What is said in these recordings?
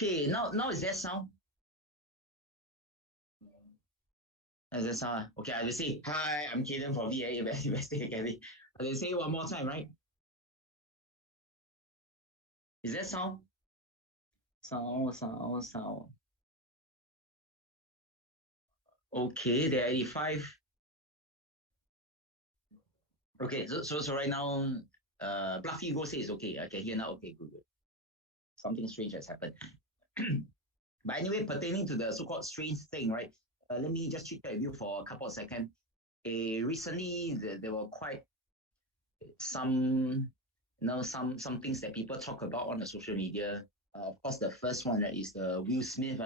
Okay, now is that sound? Is that sound? Okay, I will say, hi, I'm Cayden from ViA Investing Academy. I will say one more time, right? Is that sound? Sound. Okay, there are 85. Okay, so right now, Bluffy Go says okay. I can hear now. Okay, good. Something strange has happened. But anyway, pertaining to the so-called strange thing, right? Let me just chit chat with you for a couple of seconds. Recently, there were quite some, some things that people talk about on the social media. Of course, the first one is the Will Smith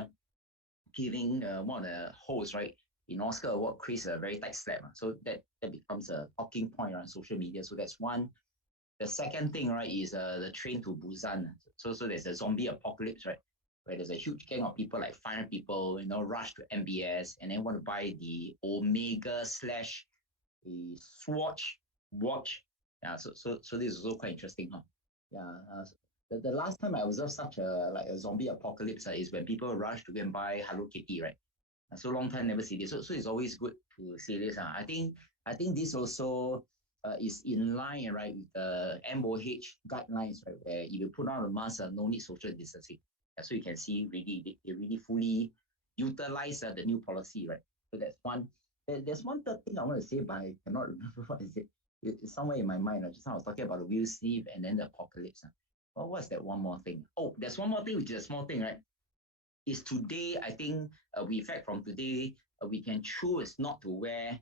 giving one of the hosts, right, in Oscar Award creates a very tight slap. So that becomes a talking point on social media. So that's one. The second thing, right, is the train to Busan. So there's a zombie apocalypse, right, where there's a huge gang of people, like 500 people, rush to MBS and then want to buy the Omega slash a Swatch watch. Yeah, so this is also quite interesting, huh? Yeah. The last time I observed such a zombie apocalypse is when people rush to go and buy Hello Kitty, right? So long time never see this. So it's always good to see this. I think this also is in line, right, with the MOH guidelines, right, where if you put on a mask, no need social distancing. So you can see really they really fully utilize the new policy, right? So that's one. There's one third thing I want to say, but I cannot remember what is it. It's somewhere in my mind. Just now I was talking about the Will Smith and then the apocalypse. Well, what's that one more thing? Oh, there's one more thing, which is a small thing, right? Is today, I think, we in fact from today, we can choose not to wear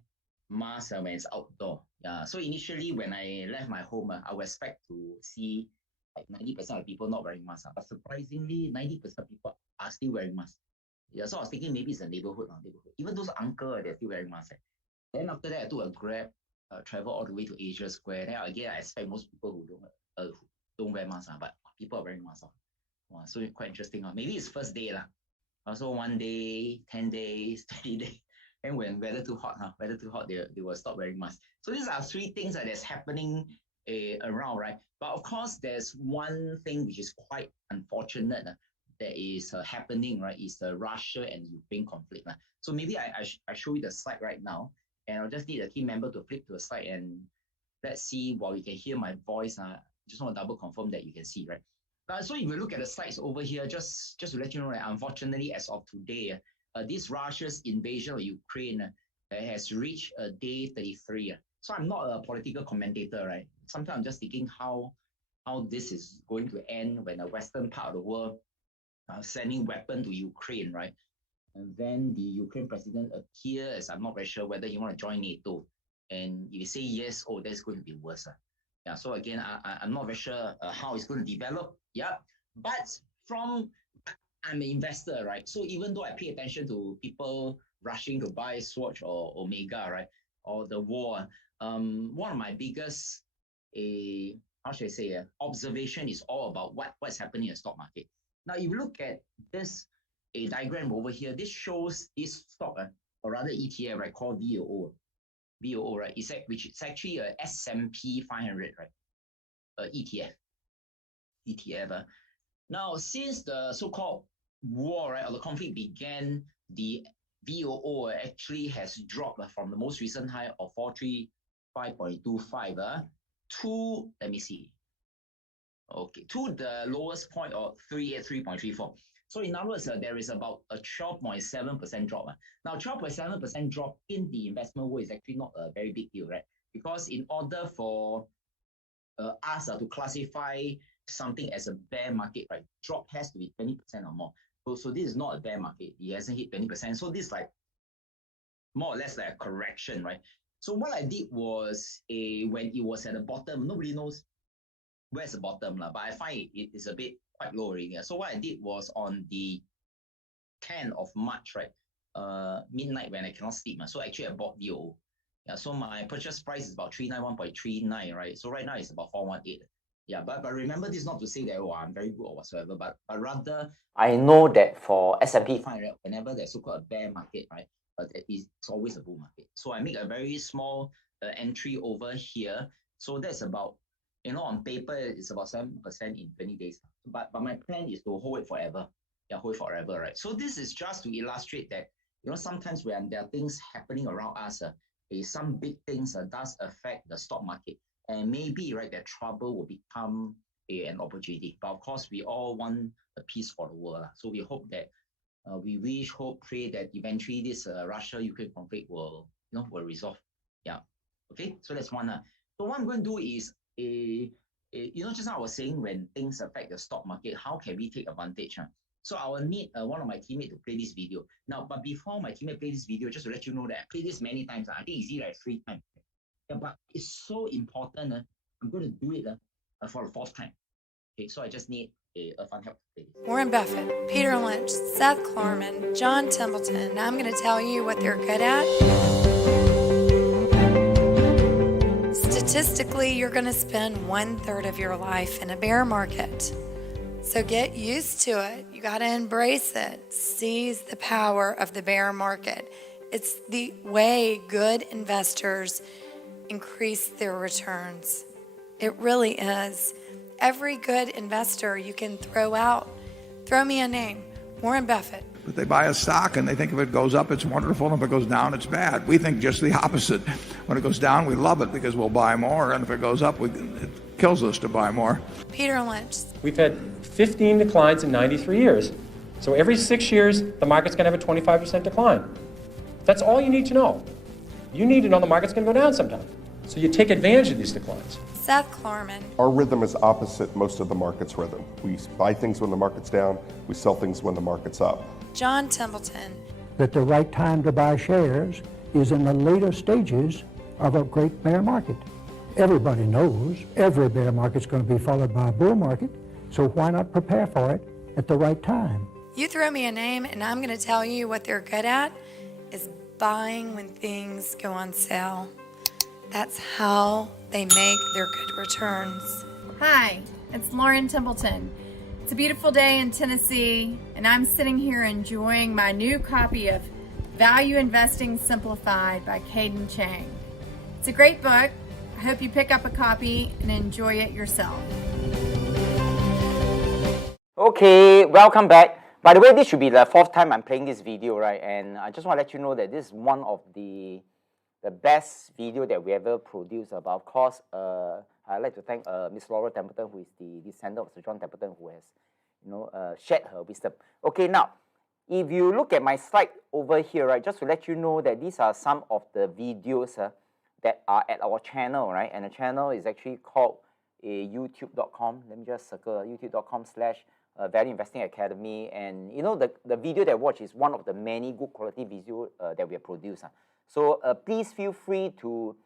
mask when it's outdoor. Yeah. So initially, when I left my home, I would expect to see like 90% of people not wearing masks. But surprisingly, 90% of people are still wearing masks. Yeah. So I was thinking maybe it's a neighborhood. Even those uncle, they're still wearing masks. Then after that, I took a Grab, travel all the way to Asia Square. Then again, I expect most people who don't wear masks, but people are wearing masks. Wow, so quite interesting. Maybe it's first day. Also 1 day, 10 days, 20 days. And when weather too hot, they will stop wearing masks. So these are three things that's happening around, right? But of course, there's one thing which is quite unfortunate that is happening, right? Is the Russia and Ukraine conflict. So maybe I show you the slide right now. And I'll just need a team member to flip to a slide and let's see while you can hear my voice. Just want to double confirm that you can see, right? So if you look at the slides over here, just to let you know that unfortunately, as of today, this Russia's invasion of Ukraine has reached day 33. So I'm not a political commentator, right? Sometimes I'm just thinking how this is going to end when the western part of the world sending weapon to Ukraine, right? And then the Ukraine president appears. I'm not very sure whether he want to join NATO. And if you say yes, oh, that's going to be worse. Yeah, so again, I'm not very sure how it's going to develop. Yeah, but I'm an investor, right? So even though I pay attention to people rushing to buy Swatch or Omega, right, or the war, one of my biggest, how should I say, observation is all about what's happening in the stock market. Now, if you look at this a diagram over here, this shows this stock, or rather ETF, right, called VOO. VOO, right, which is actually a S&P 500, right, ETF. Now, since the so-called war, right, or the conflict began, the VOO actually has dropped from the most recent high of 435.25 to, let me see, okay, to the lowest point of 383.34. So in other words, there is about a 12.7% drop. Now, 12.7% drop in the investment world is actually not a very big deal, right? Because in order for us to classify something as a bear market, right, drop has to be 20% or more. So this is not a bear market. It hasn't hit 20%. So this is like more or less like a correction, right? So what I did was when it was at the bottom, nobody knows where's the bottom, but I find it is a bit quite low already. So what I did was on the 10th of March, right, midnight when I cannot sleep. So actually I bought VOO. Yeah, so my purchase price is about 391.39, right? So right now it's about 418. Yeah, but remember this is not to say that I'm very good or whatsoever, but rather I know that for S&P 500, whenever there's so-called a bear market, right, it's always a bull market. So I make a very small entry over here. So that's about, on paper it's about 7% in 20 days. But my plan is to hold it forever. hold forever, right? So this is just to illustrate that, sometimes when there are things happening around us, some big things does affect the stock market. And maybe, right, that trouble will become an opportunity. But of course, we all want a peace for the world. So we hope that, we wish, hope, pray that eventually this Russia-Ukraine conflict will resolve. Yeah. Okay. So that's one. So what I'm going to do is, just now I was saying when things affect the stock market, how can we take advantage? So I will need one of my teammates to play this video. Now, but before my teammate play this video, just to let you know that I played this many times. I think it's like 3 times. Yeah, but it's so important. I'm going to do it for the 4th time. Okay, so I just need a fun help to play this. Warren Buffett, Peter Lynch, Seth Klarman, John Templeton. I'm going to tell you what they're good at. Statistically, you're going to spend 1/3 of your life in a bear market. So get used to it. You got to embrace it. Seize the power of the bear market. It's the way good investors increase their returns. It really is. Every good investor you can throw out. Throw me a name. Warren Buffett. But they buy a stock and they think if it goes up, it's wonderful, and if it goes down, it's bad. We think just the opposite. When it goes down, we love it because we'll buy more, and if it goes up, it kills us to buy more. Peter Lynch. We've had 15 declines in 93 years. So every 6 years, the market's going to have a 25% decline. That's all you need to know. You need to know the market's going to go down sometime. So you take advantage of these declines. Seth Klarman. Our rhythm is opposite most of the market's rhythm. We buy things when the market's down, we sell things when the market's up. John Templeton. That the right time to buy shares is in the later stages of a great bear market. Everybody knows every bear market's going to be followed by a bull market, so why not prepare for it at the right time? You throw me a name and I'm going to tell you what they're good at is buying when things go on sale. That's how they make their good returns. Hi, it's Lauren Templeton. It's a beautiful day in Tennessee, and I'm sitting here enjoying my new copy of Value Investing Simplified by Cayden Chang. It's a great book. I hope you pick up a copy and enjoy it yourself. Okay, welcome back. By the way, this should be the 4th time I'm playing this video, right? And I just want to let you know that this is one of the best video that we ever produced. But of course, I'd like to thank Miss Laura Templeton, who is the descendant of Sir John Templeton, who has shared her wisdom. Okay, now, if you look at my slide over here, right, just to let you know that these are some of the videos that are at our channel, right? And the channel is actually called youtube.com. Let me just circle youtube.com/Value Investing Academy. And the video that I watch is one of the many good quality videos that we have produced. So please feel free to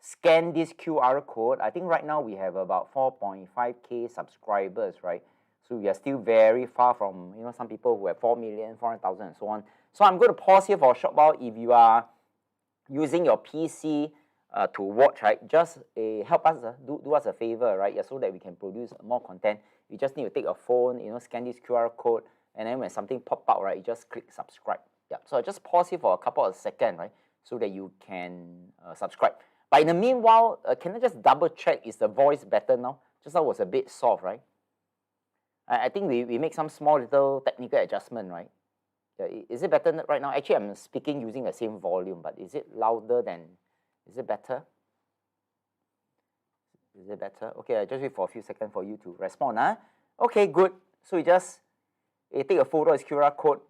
scan this QR code. I think right now we have about 4.5K subscribers, right? So we are still very far from, some people who have 4 million, 400,000 and so on. So I'm going to pause here for a short while. If you are using your PC to watch, right, just help us, do us a favor, right, so that we can produce more content. You just need to take a phone, scan this QR code, and then when something pop out, right, you just click subscribe. Yeah. So I just pause here for a couple of seconds, right, so that you can subscribe. But in the meanwhile, can I just double check, is the voice better now? Just now was a bit soft, right? I think we make some small little technical adjustment, right? Yeah, is it better right now? Actually, I'm speaking using the same volume, but is it louder than, is it better? Is it better? Okay, I just wait for a few seconds for you to respond. Okay, good. So you just take a photo of this QR code.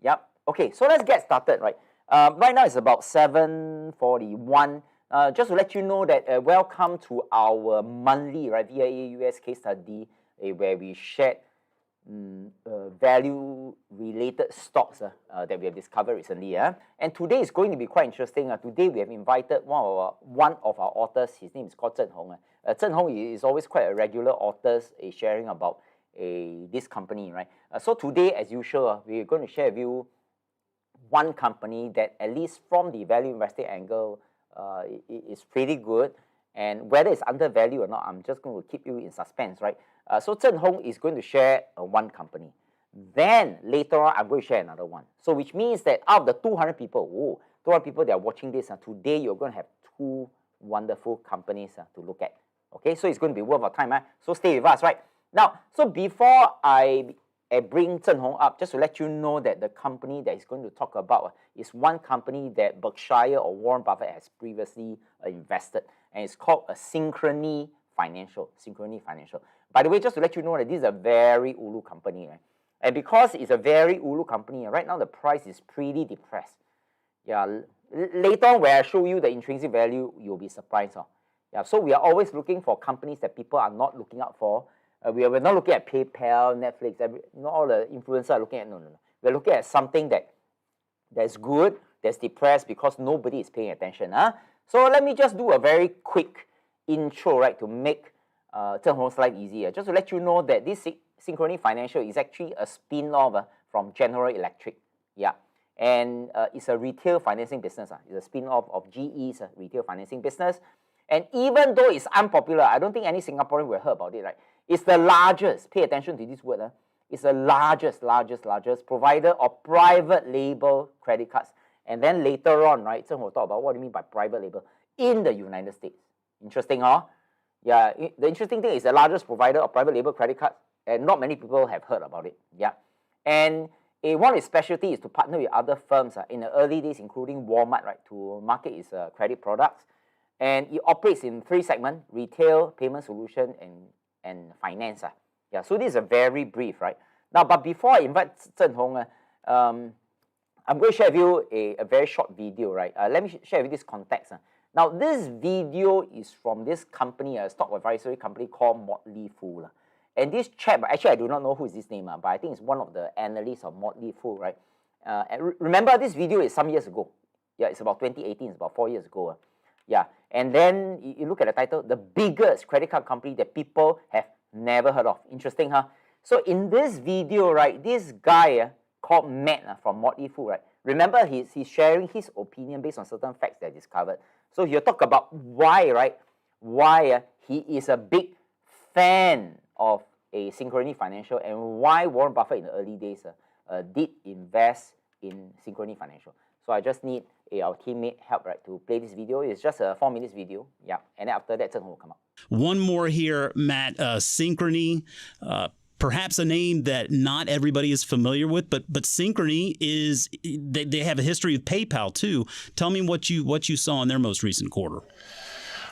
Yep. Okay, so let's get started, right? Right now it's about 7:41. Just to let you know that welcome to our monthly, right, ViA US case study where we shared value-related stocks that we have discovered recently. And today is going to be quite interesting. Today we have invited one of our authors. His name is called Zhen Hong. Zhen Hong is always quite a regular author sharing about this company, right? So today, as usual, we're going to share with you one company that, at least from the value investing angle, is pretty good. And whether it's undervalued or not, I'm just going to keep you in suspense, right? So Zhen Hong is going to share one company. Then later on, I'm going to share another one. So which means that out of the 200 people, 200 people that are watching this, today you're going to have 2 wonderful companies to look at. Okay, so it's going to be worth our time. So stay with us, right? Now, so before I bring Zheng Hong up just to let you know that the company that he's going to talk about is one company that Berkshire or Warren Buffett has previously invested, and it's called a Synchrony Financial. Synchrony Financial. By the way, just to let you know that this is a very ulu company, right? And because it's a very ulu company, right now the price is pretty depressed. Yeah, later on when I show you the intrinsic value, you'll be surprised. Yeah, so we are always looking for companies that people are not looking out for. We're not looking at PayPal, Netflix, not all the influencers are looking at, no. We're looking at something that's good, that's depressed because nobody is paying attention. So let me just do a very quick intro, right, to make Zheng Hong's life easier. Just to let you know that this Synchrony Financial is actually a spin-off from General Electric. Yeah, and it's a retail financing business. It's a spin-off of GE's retail financing business. And even though it's unpopular, I don't think any Singaporean will heard about it, right? It's the largest, pay attention to this word, it's the largest provider of private label credit cards. And then later on, right, Zheng will talk about what do you mean by private label in the United States. Interesting, huh? Yeah, the interesting thing is the largest provider of private label credit cards, and not many people have heard about it. Yeah, and one of its specialty is to partner with other firms in the early days, including Walmart, right, to market its credit products. And it operates in 3 segments: retail, payment solution, and finance. Yeah, so this is a very brief, right? Now, but before I invite Zheng Hong, I'm going to share with you a very short video, right? Let me share with you this context. Now, this video is from this company, a stock advisory company called Motley Fool. And this chap, actually I do not know who is his name, but I think it's one of the analysts of Motley Fool, right? And remember, this video is some years ago. Yeah, it's about 2018, it's about 4 years ago. Yeah, and then you look at the title, the biggest credit card company that people have never heard of. Interesting, huh? So in this video, right, this guy called Matt from Motley Fool, right? Remember, he's sharing his opinion based on certain facts that he discovered. So he'll talk about why, right? Why he is a big fan of a Synchrony Financial and why Warren Buffett in the early days did invest in Synchrony Financial. So I just need our teammate help, right, to play this video. It's just a 4 minutes video. Yeah, and then after that, Zheng Hong will come up. One more here, Matt. Synchrony, perhaps a name that not everybody is familiar with, but Synchrony is they have a history with PayPal too. Tell me what you saw in their most recent quarter.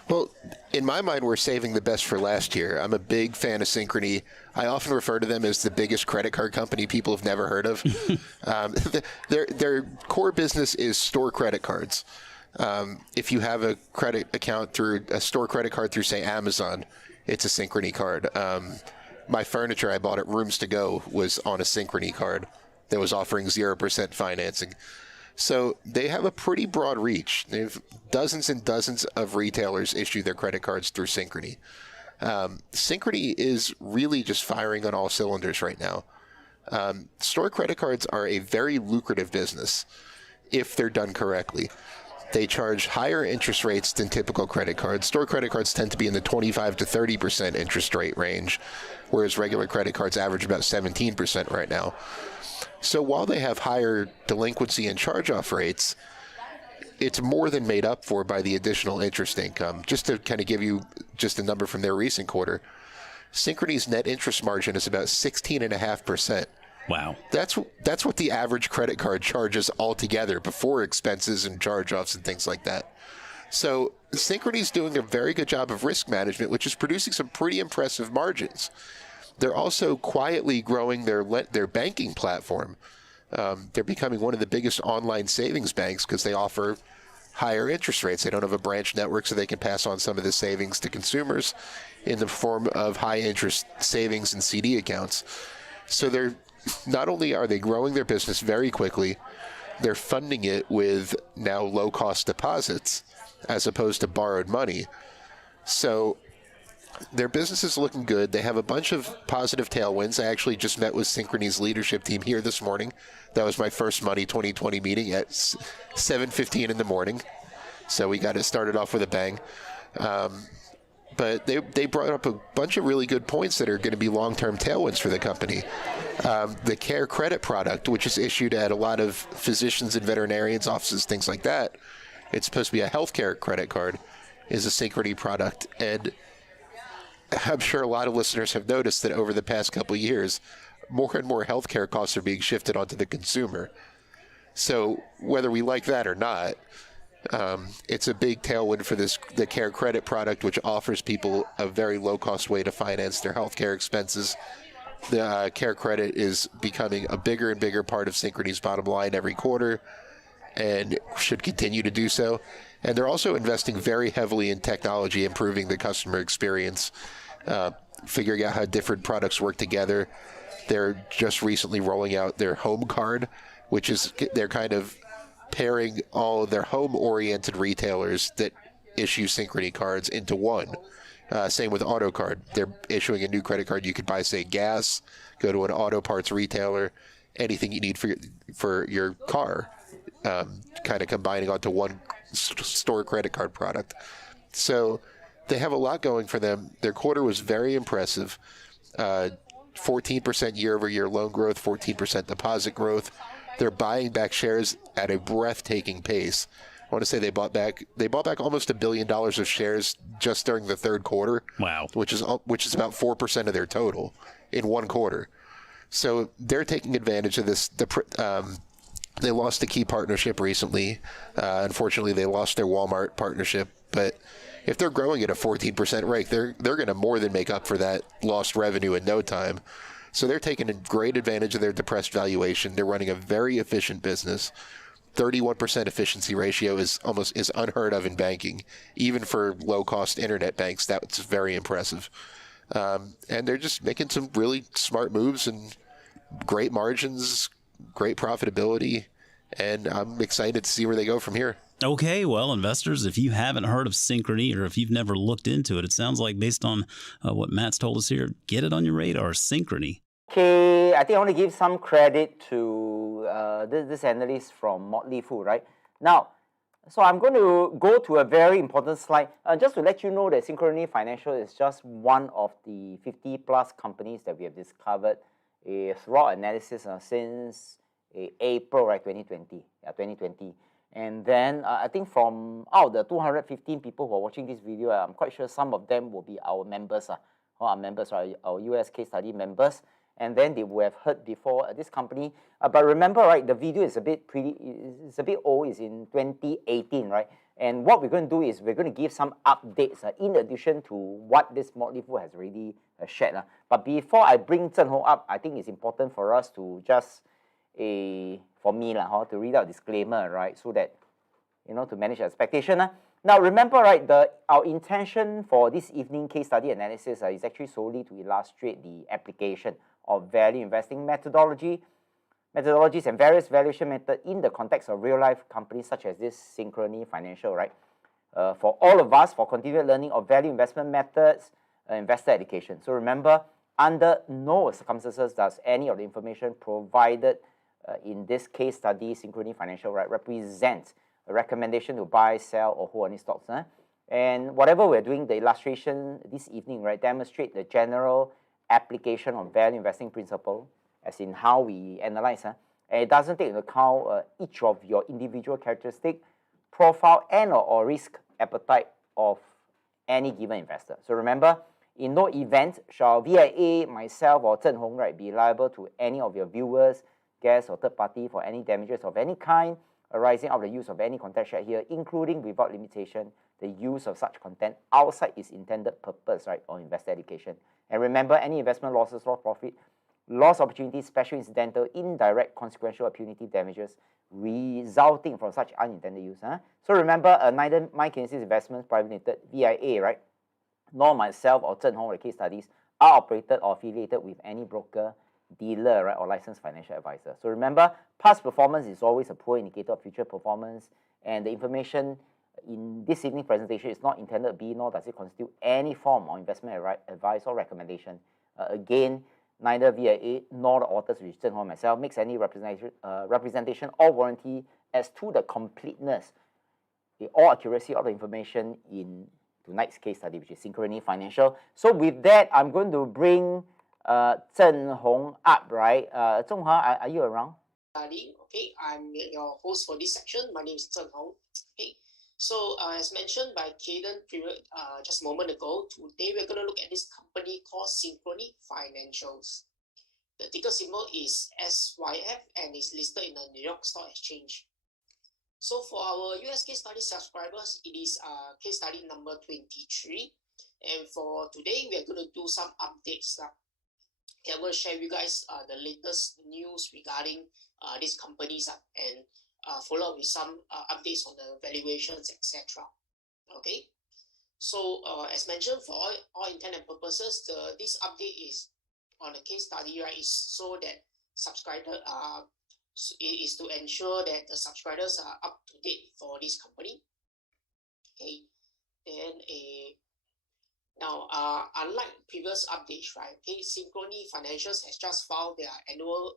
Well, in my mind, we're saving the best for last year. I'm a big fan of Synchrony. I often refer to them as the biggest credit card company people have never heard of. Their core business is store credit cards. If you have a credit account through a store credit card through, say, Amazon, it's a Synchrony card. My furniture I bought at Rooms To Go was on a Synchrony card that was offering 0% financing. So they have a pretty broad reach. They have dozens and dozens of retailers issue their credit cards through Synchrony. Synchrony is really just firing on all cylinders right now. Store credit cards are a very lucrative business if they're done correctly. They charge higher interest rates than typical credit cards. Store credit cards tend to be in the 25 to 30% interest rate range, whereas regular credit cards average about 17% right now. So while they have higher delinquency and charge-off rates, it's more than made up for by the additional interest income. Just to kind of give you just a number from their recent quarter, Synchrony's net interest margin is about 16.5%. Wow. That's what the average credit card charges altogether before expenses and charge-offs and things like that. So Synchrony's doing a very good job of risk management, which is producing some pretty impressive margins. They're also quietly growing their banking platform. They're becoming one of the biggest online savings banks because they offer higher interest rates. They don't have a branch network, so they can pass on some of the savings to consumers in the form of high interest savings and CD accounts. So they're not only are they growing their business very quickly, they're funding it with now low-cost deposits as opposed to borrowed money. So their business is looking good. They have a bunch of positive tailwinds. I actually just met with Synchrony's leadership team here this morning. That was my first Money 2020 meeting at 7:15 in the morning. So we got it started off with a bang. But they brought up a bunch of really good points that are going to be long-term tailwinds for the company. The Care Credit product, which is issued at a lot of physicians and veterinarians' offices, things like that. It's supposed to be a healthcare credit card, is a Synchrony product. And I'm sure a lot of listeners have noticed that over the past couple of years, more and more healthcare costs are being shifted onto the consumer. So whether we like that or not, it's a big tailwind for the Care Credit product, which offers people a very low-cost way to finance their healthcare expenses. The Care Credit is becoming a bigger and bigger part of Synchrony's bottom line every quarter, and should continue to do so. And they're also investing very heavily in technology, improving the customer experience, figuring out how different products work together. They're just recently rolling out their home card, which is they're kind of pairing all of their home-oriented retailers that issue Synchrony cards into one. Same with Auto Card. They're issuing a new credit card. You could buy, say, gas, go to an auto parts retailer, anything you need for your car, kind of combining onto one store credit card product. So they have a lot going for them. Their quarter was very impressive. 14% year-over-year loan growth, 14% deposit growth. They're buying back shares at a breathtaking pace. I want to say they bought back almost $1 billion of shares just during the third quarter. Wow. Which is about 4% of their total in one quarter. So they're taking advantage of this. They lost a key partnership recently. Unfortunately, they lost their Walmart partnership. But if they're growing at a 14% rate, they're going to more than make up for that lost revenue in no time. So they're taking a great advantage of their depressed valuation. They're running a very efficient business. 31% efficiency ratio is unheard of in banking, even for low-cost internet banks. That's very impressive. And they're just making some really smart moves and great margins, great profitability, and I'm excited to see where they go from here. Okay, well, investors, if you haven't heard of Synchrony or if you've never looked into it, it sounds like based on what Matt's told us here, get it on your radar, Synchrony. Okay, I think I want to give some credit to this analyst from Motley Fool, right? Now, so I'm going to go to a very important slide. Just to let you know that Synchrony Financial is just one of the 50-plus companies that we have discovered throughout analysis since April, right, 2020. Yeah, 2020. And then I think from out the 215 people who are watching this video, I'm quite sure some of them will be our members, our members, right, our US case study members. And then they will have heard before this company. But remember, right, the video is a bit old. It's in 2018, right? And what we're going to do is we're going to give some updates in addition to what this Motley Fool has already shared. But before I bring Zhen Hong up, I think it's important for us to just, for me, to read out disclaimer, right? So that, to manage expectation. Now, remember, right, our intention for this evening case study analysis is actually solely to illustrate the application of value investing methodologies and various valuation methods in the context of real-life companies such as this Synchrony Financial, right? For all of us, for continued learning of value investment methods, investor education. So remember, under no circumstances does any of the information provided in this case study, Synchrony Financial, right, represent a recommendation to buy, sell, or hold any stocks. And whatever we're doing, the illustration this evening, right, demonstrate the general application of value investing principle, as in how we analyze. And it doesn't take into account each of your individual characteristic, profile, and or risk appetite of any given investor. So remember, in no event shall ViA, myself, or Zhen Hong, right, be liable to any of your viewers, guests, or third party for any damages of any kind arising out of the use of any content shared here, including without limitation the use of such content outside its intended purpose, right, or investor education. And remember, any investment losses, loss profit, loss opportunities, special, incidental, indirect, consequential, or punitive damages resulting from such unintended use. So remember, neither My Kinesis Investments Private Limited, ViA, right, nor myself or Zhen Hong, the case studies, are operated or affiliated with any broker, dealer, right, or licensed financial advisor. So remember, past performance is always a poor indicator of future performance, and the information in this evening presentation is not intended to be, nor does it constitute any form of investment advice or recommendation. Again, neither ViA nor the authors, which Zhen Hong and myself, makes any representation or warranty as to the completeness or accuracy of the information in tonight's case study, which is Synchrony Financial. So with that, I'm going to bring Zhen Hong up, right? Zhen Hong, are you around? Okay, I'm your host for this section. My name is Zhen Hong. Okay, so as mentioned by Cayden just a moment ago, today we're going to look at this company called Synchrony Financials. The ticker symbol is SYF and is listed in the New York Stock Exchange. So for our US case study subscribers, it is case study number 23. And for today, we are going to do some updates. Okay, I'm going to share with you guys the latest news regarding these companies and follow up with some updates on the valuations, etc. Okay, so as mentioned, for all intent and purposes, this update is on the case study, right? Is so that subscriber is to ensure that the subscribers are up to date for this company. Okay, then now, unlike previous updates, right? Okay, Synchrony Financials has just filed their annual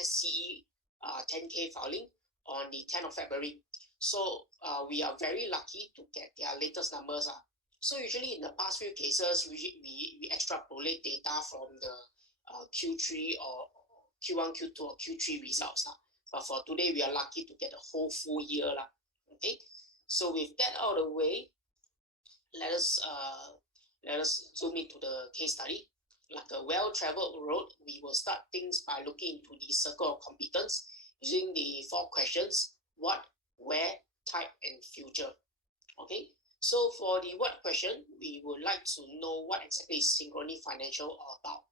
SCE 10K filing on the 10th of February. So we are very lucky to get their latest numbers. So usually in the past few cases, we extrapolate data from the Q3 or Q1, Q2 or Q3 results. But for today, we are lucky to get a whole full year. Okay, so with that out of the way, let us zoom into the case study. Like a well-traveled road, we will start things by looking into the circle of competence using the 4 questions: what, where, type, and future. Okay, so for the what question, we would like to know what exactly is Synchrony Financial all about.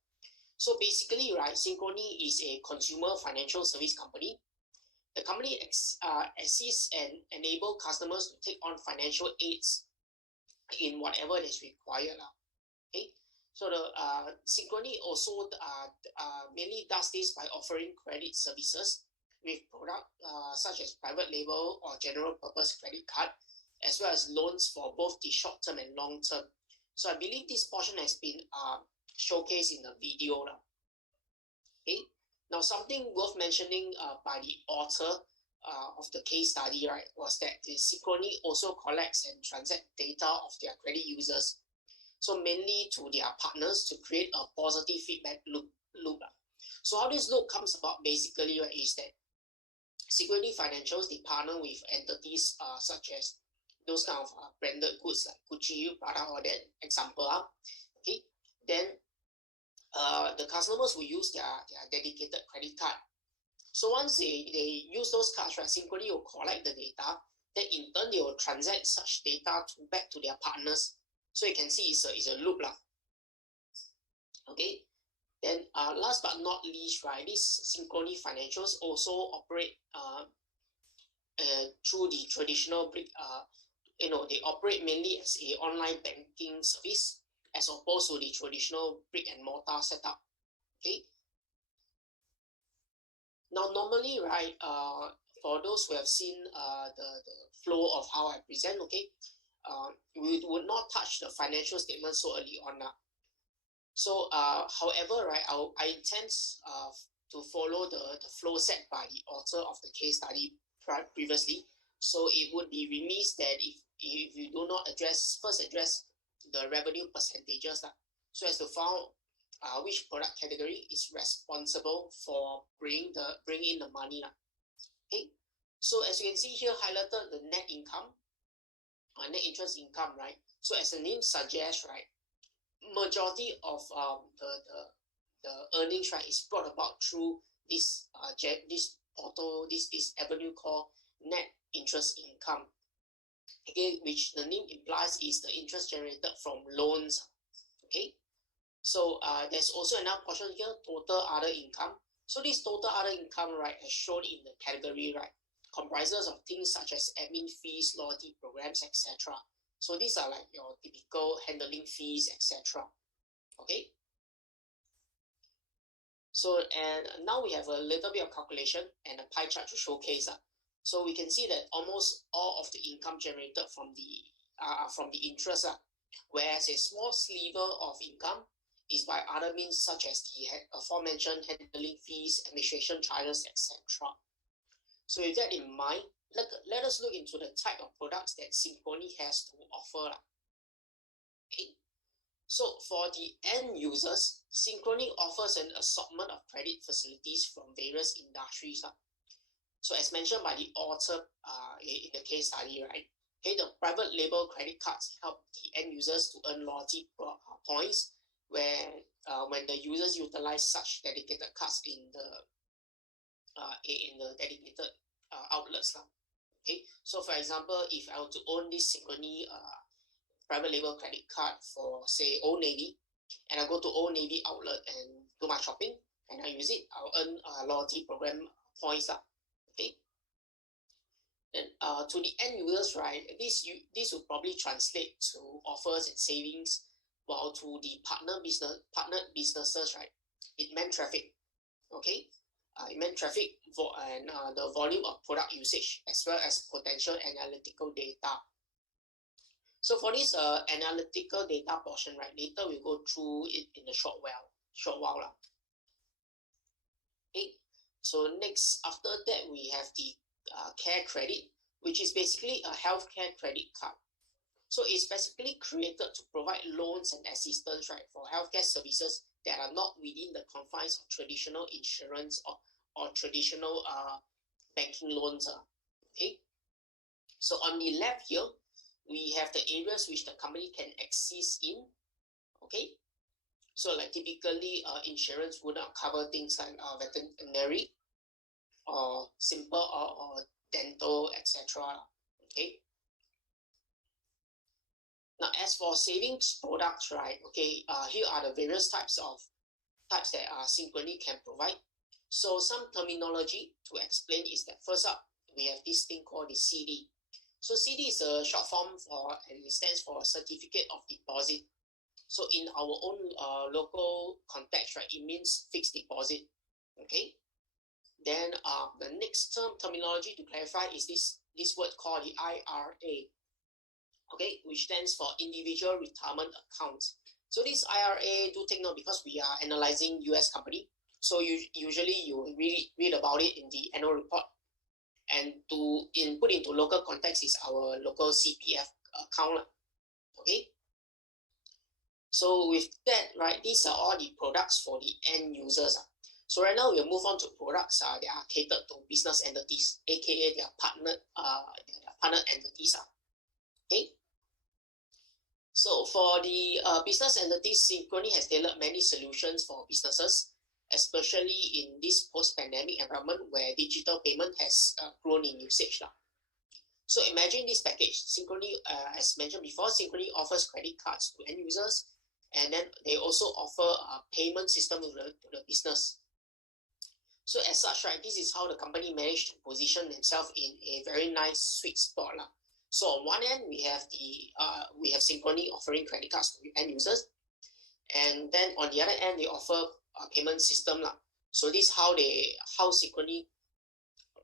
So basically, right, Synchrony is a consumer financial service company. The company assists and enable customers to take on financial aids in whatever is required. Okay, so the Synchrony also mainly does this by offering credit services with products such as private label or general purpose credit card, as well as loans for both the short term and long term. So I believe this portion has been showcased in the video. Okay, now something worth mentioning by the author of the case study, right, was that the Synchrony also collects and transacts data of their credit users, so mainly to their partners to create a positive feedback loop. So how this loop comes about basically, right, is that Synchrony Financials, they partner with entities such as those kind of branded goods like Kuching, Prada, or that example. Okay, then the customers will use their dedicated credit card. So once they use those cards, right, Synchrony will collect the data. Then in turn, they will transact such data back to their partners. So you can see it's a loop. Okay. Then last but not least, right, this Synchrony Financials also operate through the traditional brick. They operate mainly as a online banking service as opposed to the traditional brick and mortar setup. Okay. Now, normally, right, for those who have seen the flow of how I present, okay, we would not touch the financial statement so early on. So, however, right, I intend to follow the flow set by the author of the case study previously. So it would be remiss that if you do not first address the revenue percentages, so as to find which product category is responsible for bringing in the money. Okay, so as you can see here, highlighted the net income, net interest income, right? So as the name suggests, right, majority of the earnings, right, is brought about through this avenue called net interest income. Okay, which the name implies is the interest generated from loans. Okay, so there's also another portion here, total other income. So this total other income, right, as shown in the category, right, comprises of things such as admin fees, loyalty programs, etc. So these are like your typical handling fees, etc. Okay. So, and now we have a little bit of calculation and a pie chart to showcase. So we can see that almost all of the income generated from the interest, whereas a small sliver of income is by other means such as the aforementioned handling fees, administration charges, etc. So with that in mind, let us look into the type of products that Synchrony has to offer. Okay. So for the end users, Synchrony offers an assortment of credit facilities from various industries. So as mentioned by the author in the case study, right? Okay, the private label credit cards help the end users to earn loyalty points where when the users utilize such dedicated cards in the dedicated outlets. Okay, so for example, if I were to own this Synchrony private label credit card for say Old Navy, and I go to Old Navy outlet and do my shopping and I use it, I'll earn loyalty program points. Okay. Then to the end users, right, this will probably translate to offers and savings, while to the partnered businesses, right, it meant traffic. Okay. It meant traffic and the volume of product usage, as well as potential analytical data. So for this analytical data portion, right, later we'll go through it in a short while. Okay. So next, after that, we have the care credit, which is basically a healthcare credit card. So it's basically created to provide loans and assistance, right, for healthcare services that are not within the confines of traditional insurance or traditional banking loans. Okay. So on the left here, we have the areas which the company can assist in. Okay. So like typically insurance would not cover things like veterinary or simple or dental, etc. Okay. Now, as for savings products, right, okay, here are the various types that Synchrony can provide. So some terminology to explain is that first up, we have this thing called the CD. So CD is a short form and it stands for Certificate of Deposit. So in our own local context, right, it means fixed deposit. Okay. Then the next terminology to clarify is this word called the IRA. Okay, which stands for Individual Retirement Account. So this IRA, do take note because we are analyzing US company. So usually you read about it in the annual report. And put into local context is our local CPF account. Okay. So with that, right, these are all the products for the end users. So right now we'll move on to products that are catered to business entities, aka their partner entities. Okay. So for the business entities, Synchrony has tailored many solutions for businesses, especially in this post-pandemic environment where digital payment has grown in usage. So imagine this package. Synchrony, as mentioned before, Synchrony offers credit cards to end users, and then they also offer a payment system to the business. So as such, right, this is how the company managed to position themselves in a very nice sweet spot. So on one end, we have Synchrony offering credit cards to end users, and then on the other end, they offer a payment system. So this is how Synchrony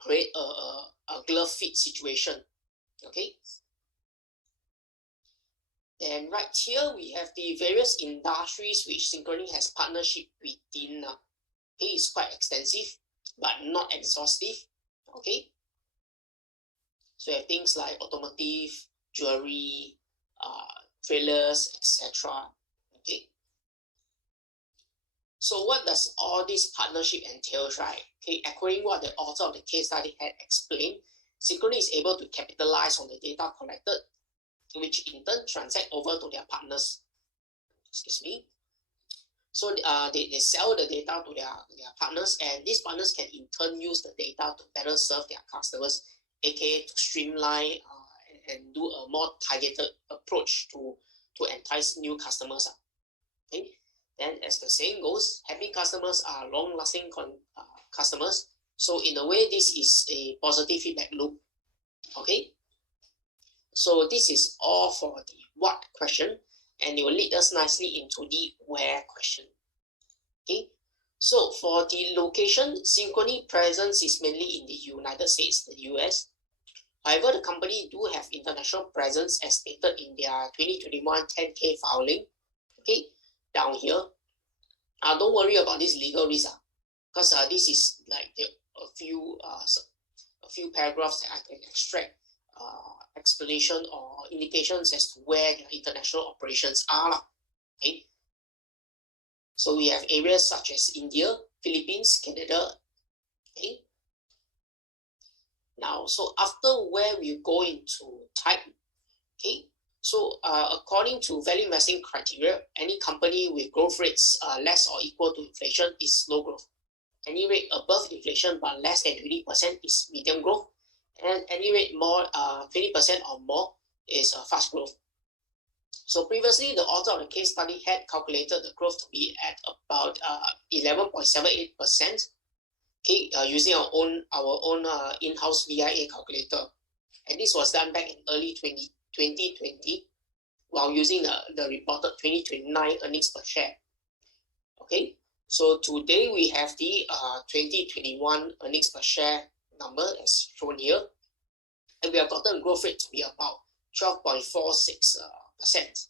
create a glove fit situation. Okay. Then right here, we have the various industries which Synchrony has partnership within. Okay, it's quite extensive, but not exhaustive. Okay. So you have things like automotive, jewelry, trailers, etc. Okay. So what does all this partnership entails, right? Okay, echoing what the author of the case study had explained, Synchrony is able to capitalize on the data collected, which in turn transact over to their partners. Excuse me. So they sell the data to their partners, and these partners can in turn use the data to better serve their customers, aka to streamline and do a more targeted approach to entice new customers. Okay? Then as the saying goes, happy customers are long-lasting customers. So in a way, this is a positive feedback loop. Okay? So this is all for the what question, and it will lead us nicely into the where question. Okay? So for the location, Synchrony presence is mainly in the United States, the US. However, the company do have international presence as stated in their 2021 10K filing. Okay, down here. Don't worry about this legal risk, because this is like a few paragraphs that I can extract explanation or indications as to where their international operations are. Okay. So we have areas such as India, Philippines, Canada. Okay. Now, so after where we go into type, okay, So according to value investing criteria, any company with growth rates less or equal to inflation is slow growth. Any rate above inflation but less than 20% is medium growth. And any rate more 20% or more is fast growth. So previously, the author of the case study had calculated the growth to be at about 11.78%, okay, using our own in-house ViA calculator. And this was done back in early 2020 while using the reported 2029 earnings per share. Okay, so today we have the 2021 earnings per share number as shown here, and we have gotten growth rate to be about 12.46%.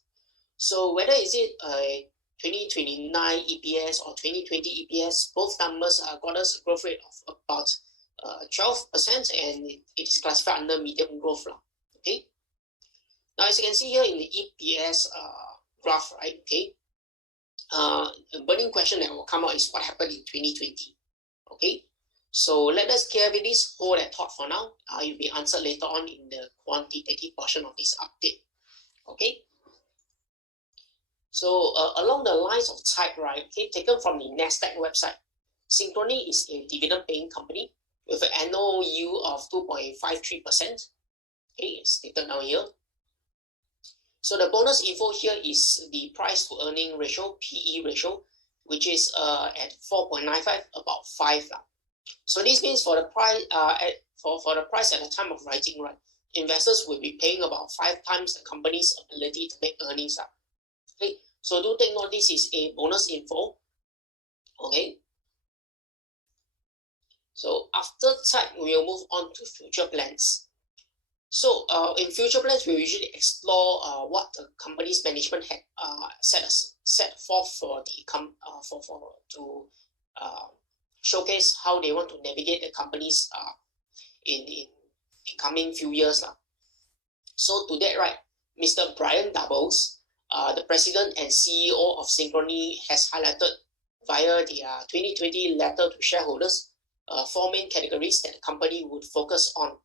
So whether is it a 2029 EPS or 2020 EPS, both numbers got us a growth rate of about 12%, and it is classified under medium growth. Okay. Now, as you can see here in the EPS graph, right? Okay. The burning question that will come out is what happened in 2020. Okay. So let us carry this, hold that thought for now. It will be answered later on in the quantitative portion of this update. Okay. So along the lines of type, right, okay, taken from the NASDAQ website, Synchrony is a dividend-paying company with an annual yield of 2.53%. Okay, it's stated down here. So the bonus info here is the price to earning ratio, PE ratio, which is at 4.95, about 5. So this means for the price for the price at the time of writing, right, investors will be paying about 5 times the company's ability to make earnings. Okay, so do take note, this is a bonus info. Okay. So after type, we'll move on to future plans. So in future plans, we usually explore what the company's management had set forth for the to showcase how they want to navigate the companies in the coming few years. So to that, right, Mr. Brian Doubles, the president and CEO of Synchrony, has highlighted via the 2020 letter to shareholders 4 main categories that the company would focus on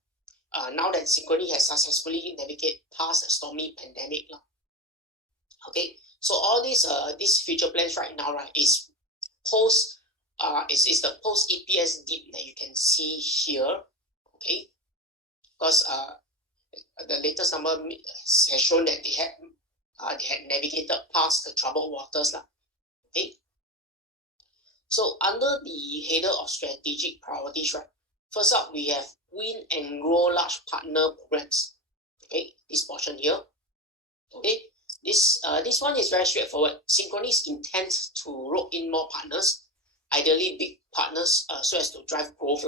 now that Synchrony has successfully navigated past a stormy pandemic. Okay, so all these future plans right now, right, is the post EPS dip that you can see here. Okay, because the latest number has shown that they had navigated past the troubled waters. Okay. So under the header of strategic priorities, right, first up we have win and grow large partner programs. Okay, this portion here. Okay, this one is very straightforward. Synchrony's intent to rope in more partners, ideally big partners, so as to drive growth.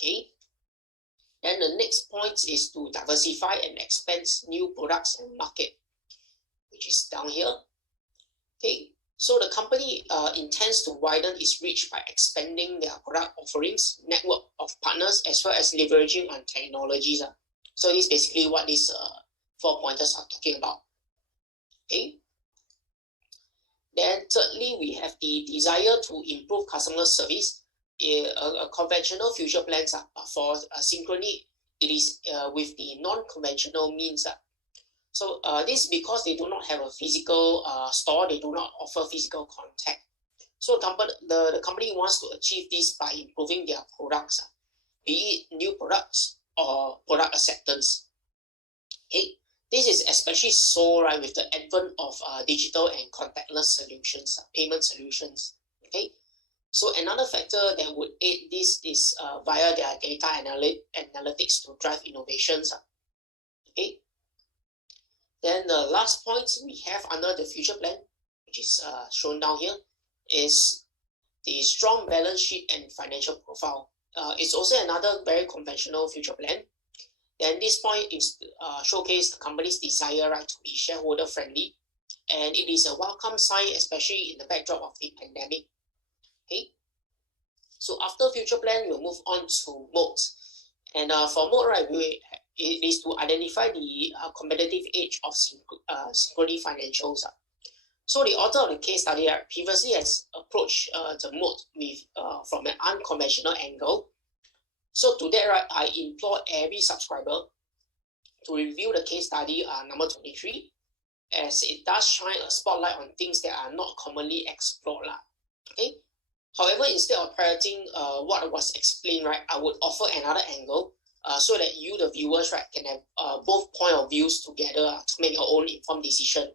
Okay. Then the next point is to diversify and expand new products and market, which is down here. Okay. So the company intends to widen its reach by expanding their product offerings, network of partners, as well as leveraging on technologies. So this is basically what these 4 pointers are talking about. Okay. Then thirdly, we have the desire to improve customer service. A conventional future plans for Synchrony, it is with the non-conventional means. So this is because they do not have a physical store, they do not offer physical contact. So the company wants to achieve this by improving their products, be it new products or product acceptance. Okay, this is especially so, right, with the advent of digital and contactless solutions, payment solutions. Okay, so another factor that would aid this is via their data analytics to drive innovations. Okay. Then the last point we have under the future plan, which is shown down here, is the strong balance sheet and financial profile. It's also another very conventional future plan. Then this point is showcase the company's desire, right, to be shareholder friendly, and it is a welcome sign, especially in the backdrop of the pandemic. Okay. So after future plan, we'll move on to Moat, and for Moat, right, it is to identify the competitive edge of Synchrony Financials. So the author of the case study previously has approached the Moat with from an unconventional angle. So to that, right, I implore every subscriber to review the case study number 23, as it does shine a spotlight on things that are not commonly explored. Okay. However, instead of parroting what was explained, right, I would offer another angle so that you, the viewers, right, can have both point of views together to make your own informed decision.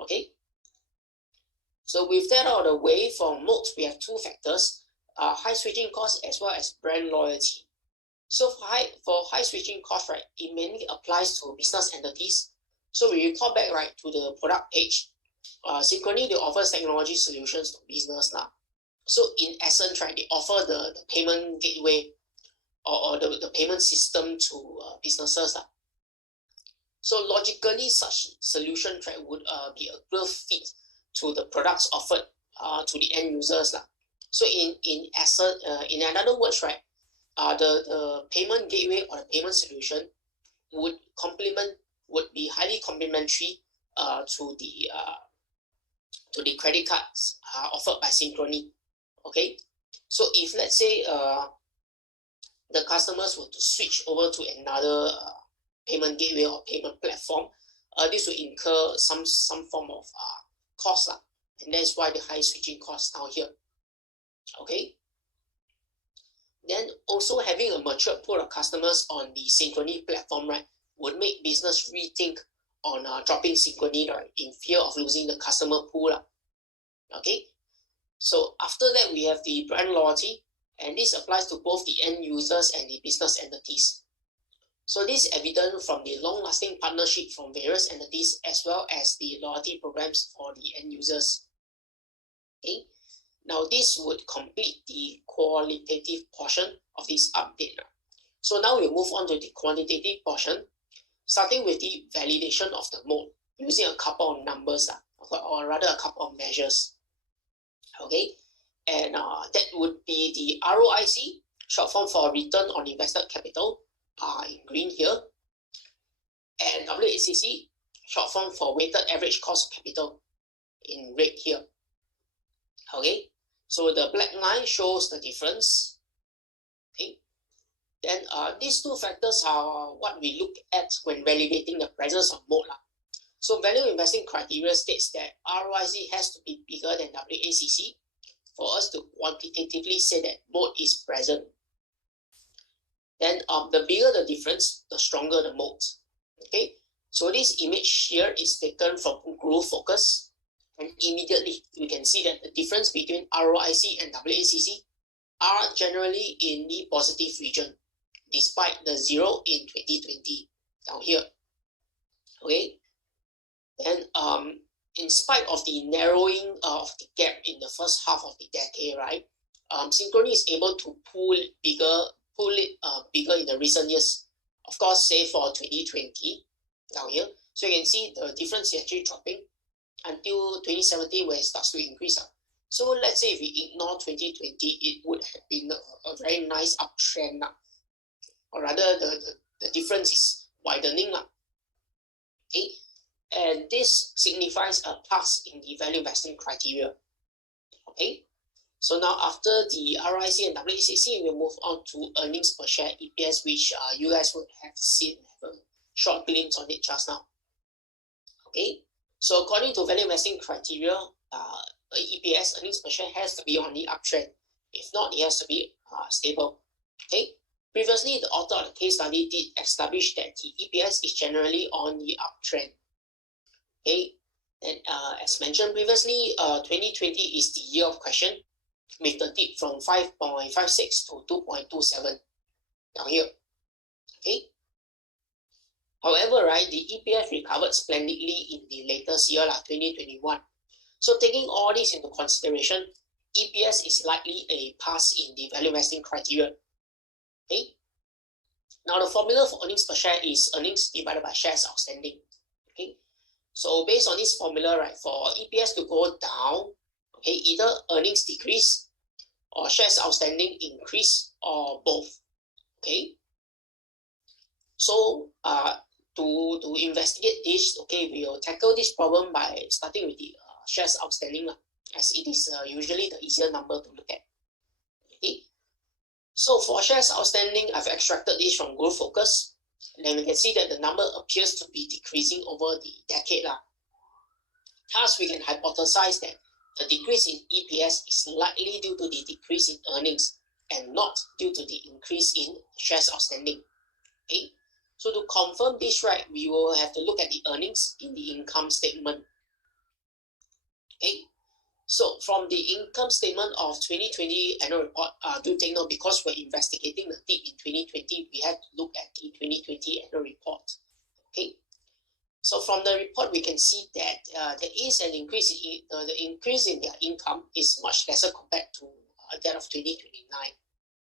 Okay. So with that out of the way, for Moat, we have two factors, high switching costs as well as brand loyalty. So for high switching costs, right, it mainly applies to business entities. So we recall back, right, to the product page. Synchrony, they offer technology solutions to business now. So in essence, right, they offer the payment gateway or the payment system to businesses. So logically, such solution, right, would be a good fit to the products offered to the end users. So in essence, in other words, right, the payment gateway or the payment solution would be highly complementary to the credit cards offered by Synchrony. Okay, so if let's say the customers were to switch over to another payment gateway or payment platform, this will incur some form of cost, and that's why the high switching costs down here. Okay. Then also having a mature pool of customers on the Synchrony platform, right, would make business rethink on dropping Synchrony, right, in fear of losing the customer pool. Okay. So after that, we have the brand loyalty, and this applies to both the end users and the business entities. So this is evident from the long-lasting partnership from various entities as well as the loyalty programs for the end users. Okay. Now this would complete the qualitative portion of this update. So now we'll move on to the quantitative portion, starting with the validation of the Moat using a couple of numbers, or rather a couple of measures. Okay, and that would be the ROIC, short form for return on invested capital, in green here, and WACC, short form for weighted average cost of capital, in red here. Okay, so the black line shows the difference. Okay, then these two factors are what we look at when validating the presence of Moat. So value investing criteria states that ROIC has to be bigger than WACC for us to quantitatively say that Moat is present. Then the bigger the difference, the stronger the Moat. Okay, so this image here is taken from growth focus, and immediately we can see that the difference between ROIC and WACC are generally in the positive region, despite the 0 in 2020 down here. Okay, then in spite of the narrowing of the gap in the first half of the decade, right, Synchrony is able to pull it bigger in the recent years. Of course, say for 2020 down here, so you can see the difference is actually dropping until 2017 where it starts to increase. So let's say if we ignore 2020, it would have been a very nice uptrend, or rather the difference is widening. Okay, and this signifies a plus in the value investing criteria. Okay, so now after the ROIC and WACC, we'll move on to earnings per share, EPS, which you guys would have seen, have a short glimpse on it just now. Okay, so according to value investing criteria, EPS, earnings per share, has to be on the uptrend. If not, it has to be stable. Okay, previously the author of the case study did establish that the EPS is generally on the uptrend. Okay, and as mentioned previously, 2020 is the year of question, with the dip from 5.56 to 2.27 down here. Okay. However, right, the EPS recovered splendidly in the latest year, 2021. So taking all this into consideration, EPS is likely a pass in the value investing criteria. Okay. Now the formula for earnings per share is earnings divided by shares outstanding. Okay. So based on this formula, right, for EPS to go down, okay, either earnings decrease or shares outstanding increase, or both. Okay. So to investigate this, okay, we will tackle this problem by starting with the shares outstanding, as it is usually the easier number to look at. Okay. So for shares outstanding, I've extracted this from growth focus. then we can see that the number appears to be decreasing over the decade. Thus, we can hypothesize that the decrease in EPS is likely due to the decrease in earnings and not due to the increase in shares outstanding. Okay? So to confirm this, right, we will have to look at the earnings in the income statement. Okay? So from the income statement of 2020 annual report, do take note, because we're investigating the dip in 2020, we have to look at the 2020 annual report. Okay? So from the report, we can see that there is an increase in the increase in their income is much lesser compared to that of 2029.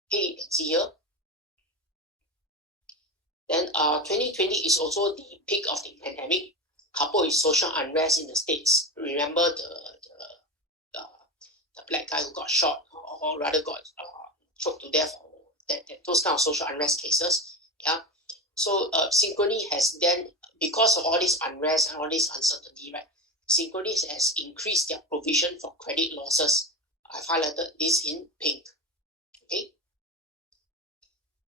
Okay, you can see here. Then 2020 is also the peak of the pandemic, coupled with social unrest in the States. Remember the black guy who got shot, or rather got choked to death, those kind of social unrest cases. Yeah. So Synchrony has then, because of all this unrest and all this uncertainty, right, Synchrony has increased their provision for credit losses. I've highlighted this in pink. Okay.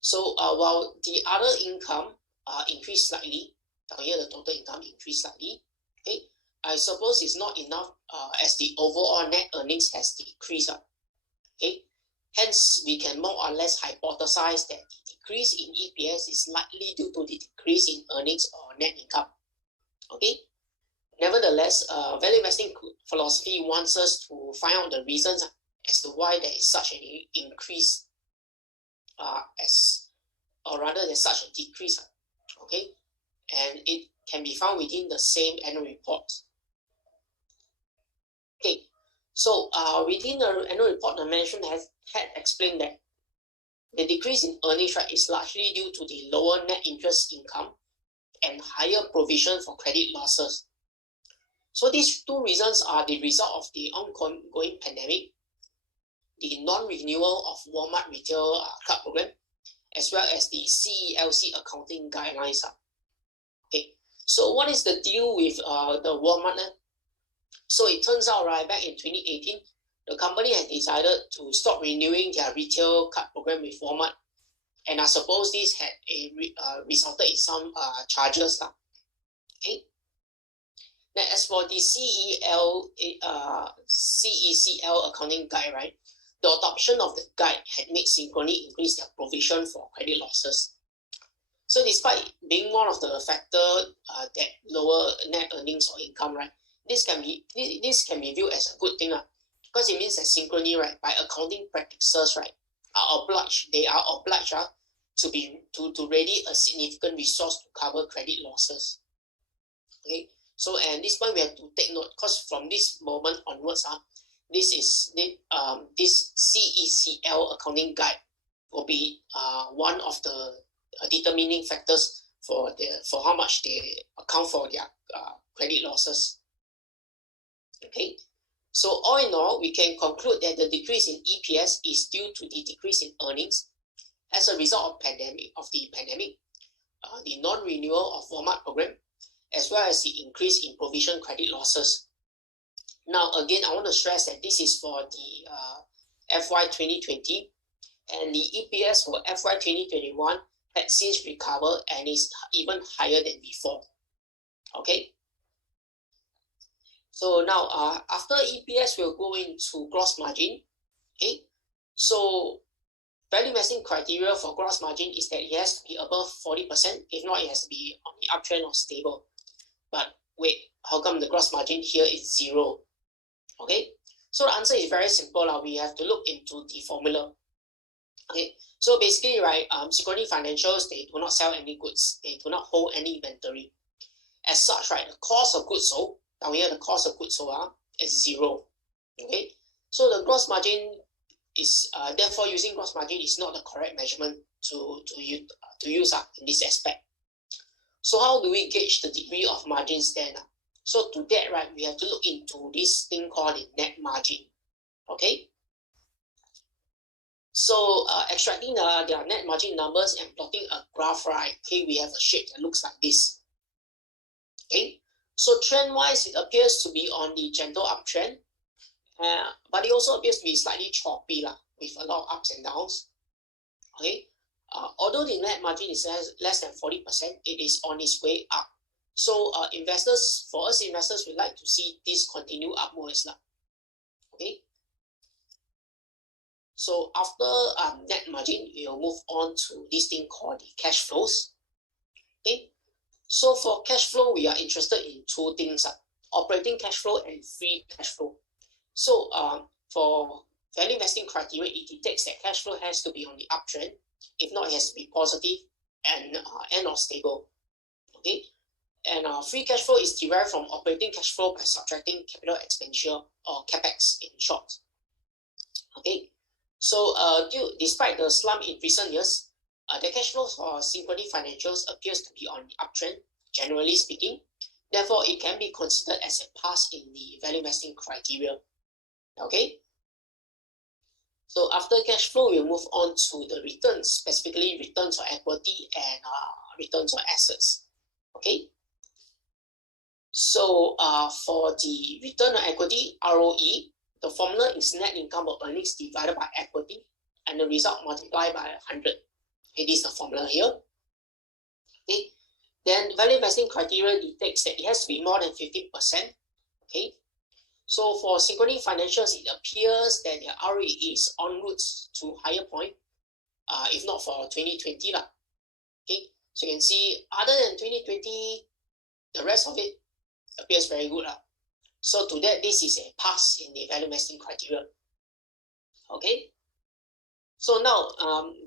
So while the other income increased slightly, down here the total income increased slightly. Okay, I suppose it's not enough as the overall net earnings has decreased. Okay, hence we can more or less hypothesize that the decrease in EPS is likely due to the decrease in earnings or net income. Okay, nevertheless, value investing philosophy wants us to find out the reasons as to why there is such an increase there's such a decrease. Okay, and it can be found within the same annual report. Okay, so within the annual report, the management had explained that the decrease in earnings, right, is largely due to the lower net interest income and higher provision for credit losses. So these two reasons are the result of the ongoing pandemic, the non-renewal of Walmart retail card program, as well as the CELC accounting guidelines. Okay, so what is the deal with the Walmart? So it turns out, right, back in 2018, the company has decided to stop renewing their retail card program with Walmart, and I suppose this had resulted in some charges. Okay. Now, as for the CECL accounting guide, right, the adoption of the guide had made Synchrony increase their provision for credit losses. So despite being one of the factors that lower net earnings or income, right, this can be viewed as a good thing, because it means that Synchrony, right, by accounting practices, right, they are obliged to ready a significant resource to cover credit losses. Okay, so and this point we have to take note, because from this moment onwards, this CECL accounting guide will be one of the determining factors for how much they account for their credit losses. Okay, so all in all, we can conclude that the decrease in EPS is due to the decrease in earnings as a result of the pandemic, the non-renewal of Walmart program, as well as the increase in provision credit losses. Now, again, I want to stress that this is for the FY 2020, and the EPS for FY 2021 had since recovered and is even higher than before. Okay. So now, after EPS, we'll go into gross margin. Okay. So, value investing criteria for gross margin is that it has to be above 40%. If not, it has to be on the uptrend or stable. But wait, how come the gross margin here is 0? Okay, so the answer is very simple. We have to look into the formula. Okay, so basically, right, Synchrony Financials, they do not sell any goods. They do not hold any inventory. As such, right, the cost of goods sold, down here, the cost of goods sold is 0. Okay, so the gross margin is, therefore, using gross margin is not the correct measurement to use in this aspect. So how do we gauge the degree of margins then? So to that, right, we have to look into this thing called the net margin. Okay. So extracting their net margin numbers and plotting a graph, right, okay, we have a shape that looks like this. Okay. So trend-wise, it appears to be on the gentle uptrend, but it also appears to be slightly choppy with a lot of ups and downs. Okay. Although the net margin is less than 40%, it is on its way up. So investors, for us investors, we like to see this continue upwards. Okay. So after net margin, we'll move on to this thing called the cash flows. Okay. So for cash flow, we are interested in two things: operating cash flow and free cash flow. So for value investing criteria, it detects that cash flow has to be on the uptrend. If not, it has to be positive and or stable. Okay. And free cash flow is derived from operating cash flow by subtracting capital expenditure, or capex in short. Okay. So despite the slump in recent years, the cash flow for Synchrony Financials appears to be on the uptrend, generally speaking. Therefore, it can be considered as a pass in the value investing criteria. Okay. So after cash flow, we'll move on to the returns, specifically returns on equity and returns on assets. Okay. So for the return on equity, ROE, the formula is net income or earnings divided by equity, and the result multiplied by 100. Okay, this is the formula here. Okay. Then value investing criteria detects that it has to be more than 50%. Okay. So for Synchrony Financials, it appears that their ROE is en route to higher point, if not for 2020. Okay. So you can see, other than 2020, the rest of it appears very good. So to that, this is a pass in the value investing criteria. Okay. So now,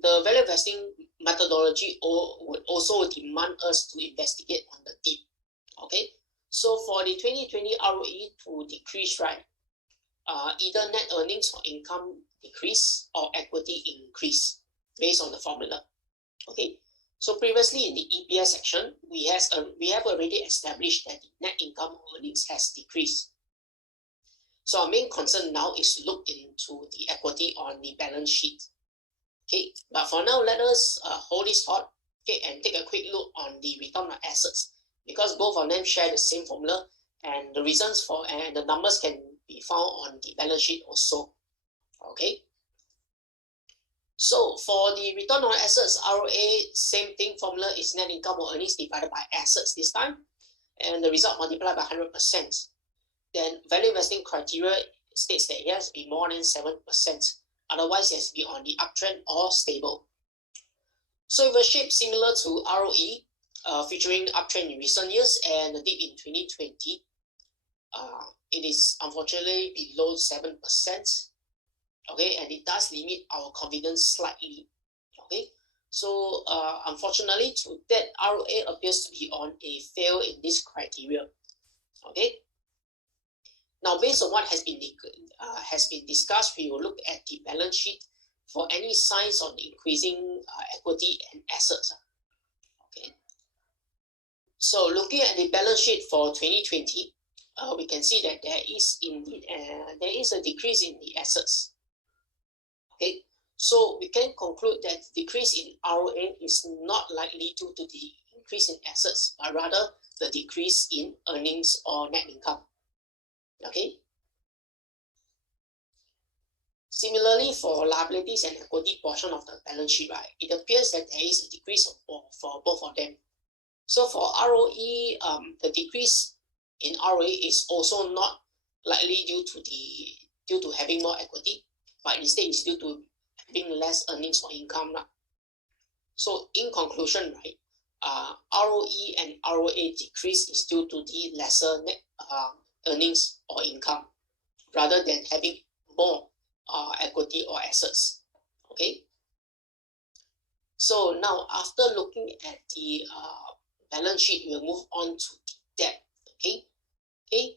the value investing methodology would also demand us to investigate on the dip. Okay. So for the 2020 ROE to decrease, right, either net earnings or income decrease or equity increase based on the formula. Okay. So previously in the EPS section, we have already established that the net income or earnings has decreased. So our main concern now is to look into the equity on the balance sheet. Okay, but for now, let us hold this thought, okay, and take a quick look on the return on assets, because both of them share the same formula, and the reasons for and the numbers can be found on the balance sheet also. Okay. So for the return on assets, ROA, same thing, formula is net income or earnings divided by assets this time, and the result multiplied by 100%. Then value investing criteria states that it has to be more than 7%. Otherwise, it has to be on the uptrend or stable. So with a shape similar to ROE, featuring uptrend in recent years and a dip in 2020, it is unfortunately below 7%. Okay, and it does limit our confidence slightly. Okay, so unfortunately, to that, ROA appears to be on a fail in this criteria. Okay. Now, based on what has been discussed, we will look at the balance sheet for any signs of increasing equity and assets. Okay. So, looking at the balance sheet for 2020, we can see that there is indeed a decrease in the assets. Okay. So we can conclude that the decrease in ROA is not likely due to the increase in assets, but rather the decrease in earnings or net income. Okay. Similarly, for liabilities and equity portion of the balance sheet, right, it appears that there is a decrease for both of them. So for ROE, the decrease in ROA is also not likely due to having more equity, but instead it's due to having less earnings or income. So in conclusion, right, ROE and ROA decrease is due to the lesser net earnings or income rather than having more equity or assets. Okay. So now, after looking at the balance sheet, we'll move on to the debt. Okay. Okay.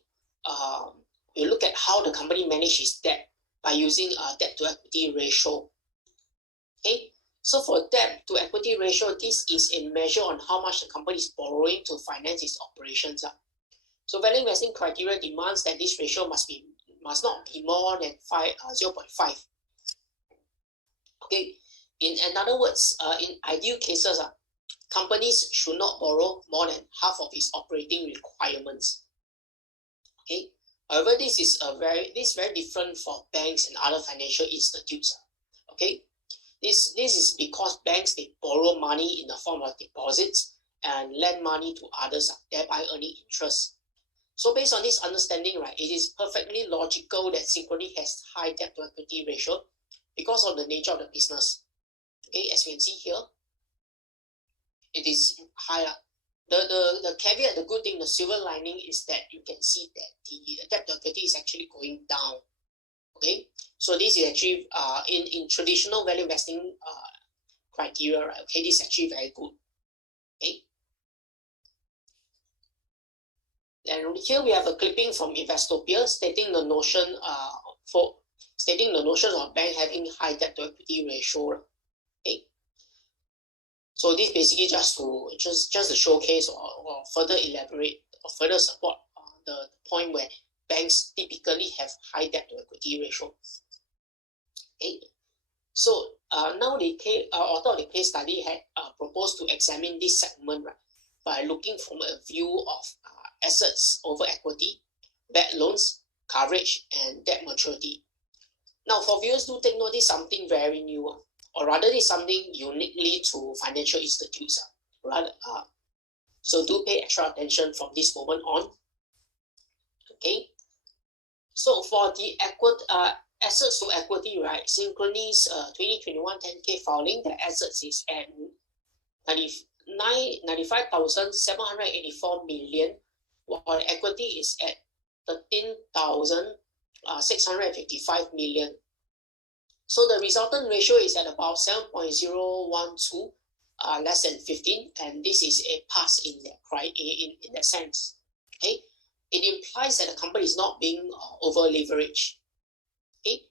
We'll look at how the company manages debt by using a debt to equity ratio. Okay. So for debt to equity ratio, this is a measure on how much the company is borrowing to finance its operations. So value investing criteria demands that this ratio must not be more than 0.5. Okay. In other words, in ideal cases, companies should not borrow more than half of its operating requirements. Okay. However, this is very different for banks and other financial institutes. Okay. This is because banks, they borrow money in the form of deposits and lend money to others, thereby earning interest. So based on this understanding, right, it is perfectly logical that Synchrony has high debt to equity ratio because of the nature of the business. Okay, as you can see here, it is high. The caveat, the good thing, the silver lining is that you can see that the debt to equity is actually going down. Okay, so this is actually in traditional value investing criteria, right? Okay, this is actually very good. Okay. And here we have a clipping from Investopia stating the notion of bank having high debt to equity ratio. Okay. So this basically just to showcase or further elaborate or further support the point where banks typically have high debt to equity ratio. Okay. So now the author of the case study had proposed to examine this segment, right, by looking from a view of assets over equity, bad loans, coverage, and debt maturity. Now, for viewers, do take note, this is something very new, or rather, this is something uniquely to financial institutes. So do pay extra attention from this moment on. Okay. So for the assets to equity, right, Synchrony's 2021 10K filing, the assets is at 95,784 million, while the equity is at 13,655 million. So the resultant ratio is at about 7.012, less than 15, and this is a pass in that sense. Okay, it implies that the company is not being over leveraged. Okay,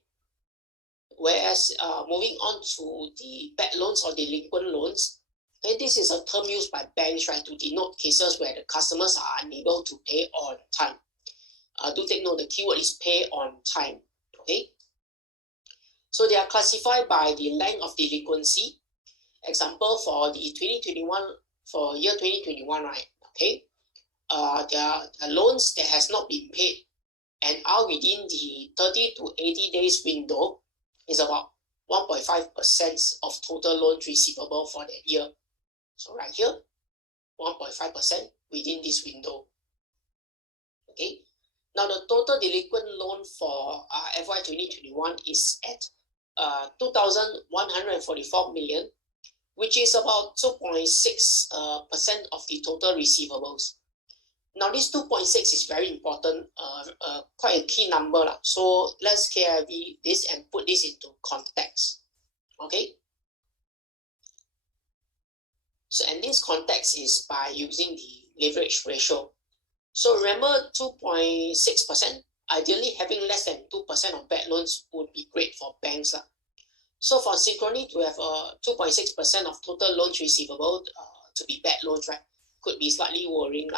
whereas moving on to the bad loans or delinquent loans, okay, this is a term used by banks, right, to denote cases where the customers are unable to pay on time. Do take note, the keyword is pay on time. Okay, so they are classified by the length of delinquency. Example for the year 2021, right? Okay, there are loans that has not been paid and are within the 30 to 80 days window is about 1.5% of total loans receivable for that year. So right here, 1.5% within this window. Okay. Now the total delinquent loan for FY 2021 is at 2,144 million, which is about 2.6% of the total receivables. Now this 2.6 is very important, quite a key number. So let's KIV this and put this into context. Okay. So, and this context is by using the leverage ratio. So remember 2.6%, ideally having less than 2% of bad loans would be great for banks. So for Synchrony to have 2.6% of total loans receivable to be bad loans, right, could be slightly worrying.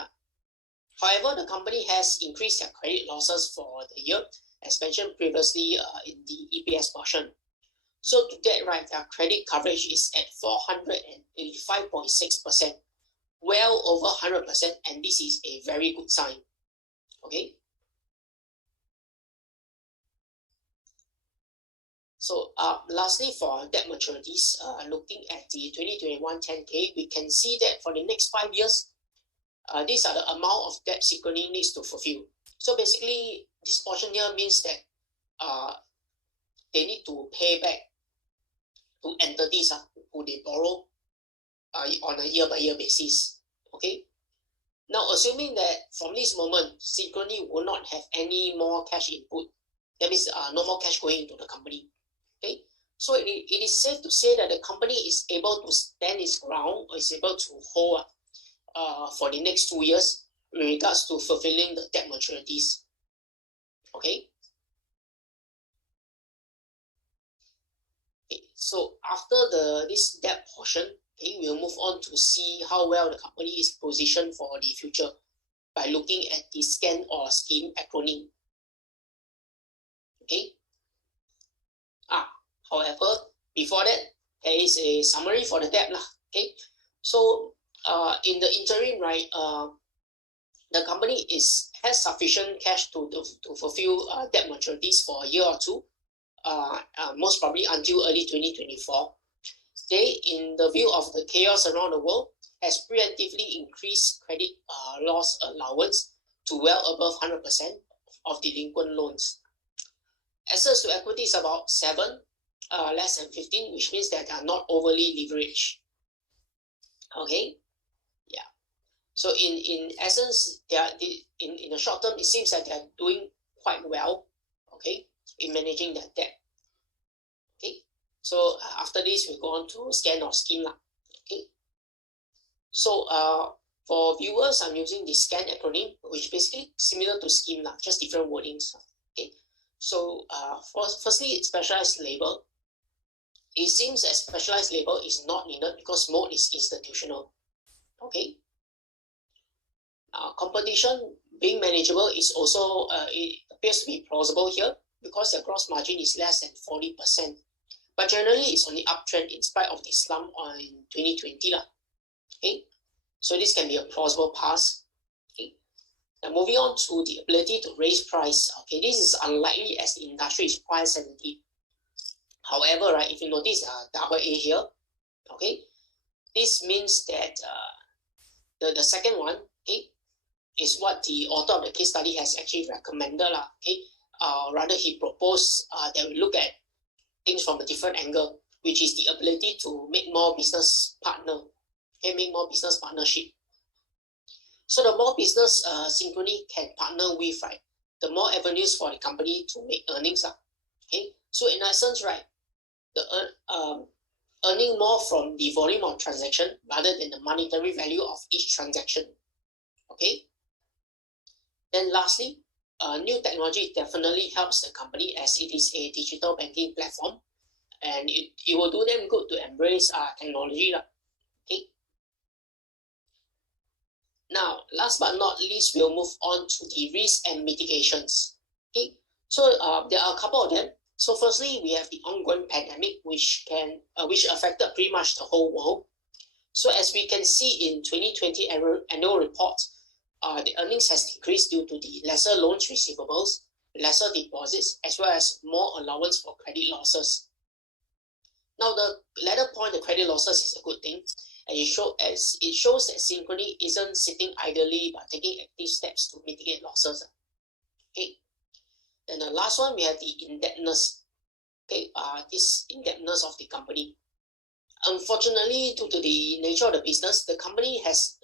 However, the company has increased their credit losses for the year, as mentioned previously in the EPS portion. So to that, right, their credit coverage is at 485.6%, well over 100%, and this is a very good sign. Okay. So lastly, for debt maturities, looking at the 2021 10K, we can see that for the next 5 years, these are the amount of debt Synchrony needs to fulfill. So basically, this portion here means that they need to pay back to entities who they borrow on a year-by-year basis. Okay. Now, assuming that from this moment, Synchrony will not have any more cash input, that means no more cash going into the company. Okay. So it is safe to say that the company is able to stand its ground, or is able to hold for the next 2 years with regards to fulfilling the debt maturities. Okay. So after this debt portion, okay, we'll move on to see how well the company is positioned for the future by looking at the SKIM or SKIM acronym. Okay. However, before that, there is a summary for the debt. Okay. So in the interim, right, the company has sufficient cash to fulfill debt maturities for a year or two, most probably until early 2024. they, in the view of the chaos around the world, has preemptively increased credit loss allowance to well above 100% of delinquent loans. Assets to equity is about 7, less than 15, which means that they are not overly leveraged. Okay, yeah. So in essence, they are in the short term, it seems that they are doing quite well. Okay, in managing their debt. Okay, so after this, we go on to SKAN or SKIM. Okay, so for viewers, I'm using the SKAN acronym, which basically similar to SKIM, just different wordings. Okay, so firstly, specialized label. It seems that specialized label is not needed because Moat is institutional. Okay. Competition being manageable is also, it appears to be plausible here because the gross margin is less than 40%. But generally, it's on the uptrend in spite of the slump in 2020. Okay. So this can be a plausible pass. Okay. Now moving on to the ability to raise price. Okay, this is unlikely as the industry is price sensitive. However, right, if you notice double A here, okay, this means that the second one, okay, is what the author of the case study has actually recommended. Okay, rather he proposed that we look at things from a different angle, which is the ability to make more business partner, okay, make more business partnership. So the more business Synchrony can partner with, right, the more avenues for the company to make earnings. Okay, so in essence, right, the earning more from the volume of transaction rather than the monetary value of each transaction. Okay. Then lastly, new technology definitely helps the company as it is a digital banking platform, and it will do them good to embrace technology. Okay. Now, last but not least, we'll move on to the risk and mitigations. Okay. So there are a couple of them. So firstly, we have the ongoing pandemic, which affected pretty much the whole world. So as we can see in 2020 annual report, the earnings has decreased due to the lesser loans receivables, lesser deposits, as well as more allowance for credit losses. Now, the latter point, the credit losses is a good thing, and it shows that Synchrony isn't sitting idly but taking active steps to mitigate losses. Okay. Then the last one, we have the indebtedness. Okay, this indebtedness of the company. Unfortunately, due to the nature of the business, the company has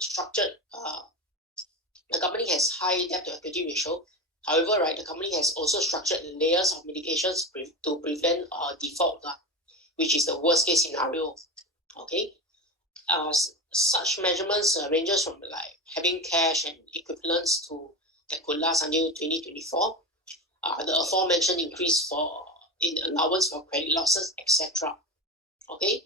high debt to equity ratio. However, right, the company has also structured layers of mitigations to prevent default, which is the worst case scenario. Okay, such measurements ranges from like having cash and equivalents that could last until 2024. The aforementioned increase in allowance for credit losses, etc. Okay,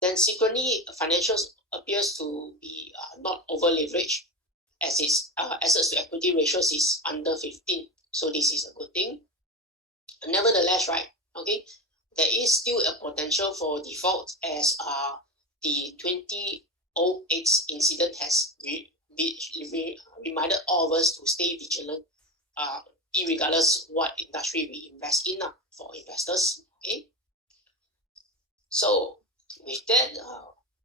then Synchrony Financials appears to be not over leveraged, as its assets to equity ratios is under 15. So this is a good thing. Nevertheless, right, okay, there is still a potential for default as the 2008 incident has reminded all of us to stay vigilant, irregardless what industry we invest in for investors. Okay. So with that,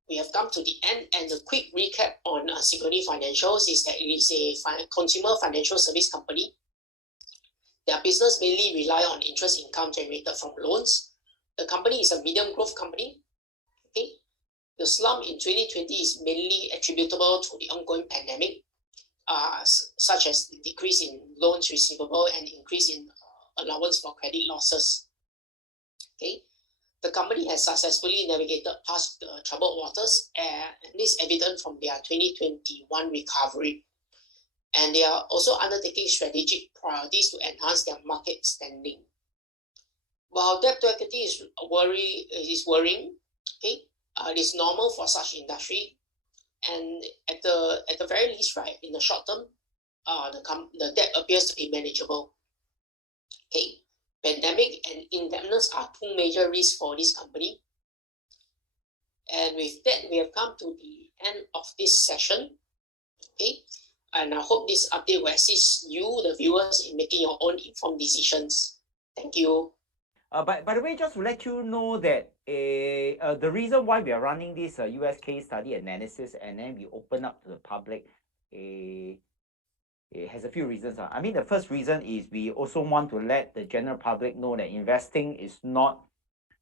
we have come to the end, and the quick recap on Synchrony Financials is that it is a consumer financial service company. Their business mainly rely on interest income generated from loans. The company is a medium growth company. Okay. The slump in 2020 is mainly attributable to the ongoing pandemic, such as the decrease in loans receivable and increase in allowance for credit losses. Okay. The company has successfully navigated past the troubled waters, and this is evident from their 2021 recovery. And they are also undertaking strategic priorities to enhance their market standing. While debt to equity is worrying, okay, it is normal for such industry, and at the very least, right, in the short term, the debt appears to be manageable. Okay. Pandemic and indebtedness are two major risks for this company. And with that, we have come to the end of this session. Okay, and I hope this update will assist you, the viewers, in making your own informed decisions. Thank you. By the way, just to let you know that the reason why we are running this US case study analysis and then we open up to the public, it has a few reasons. I mean, the first reason is we also want to let the general public know that investing is not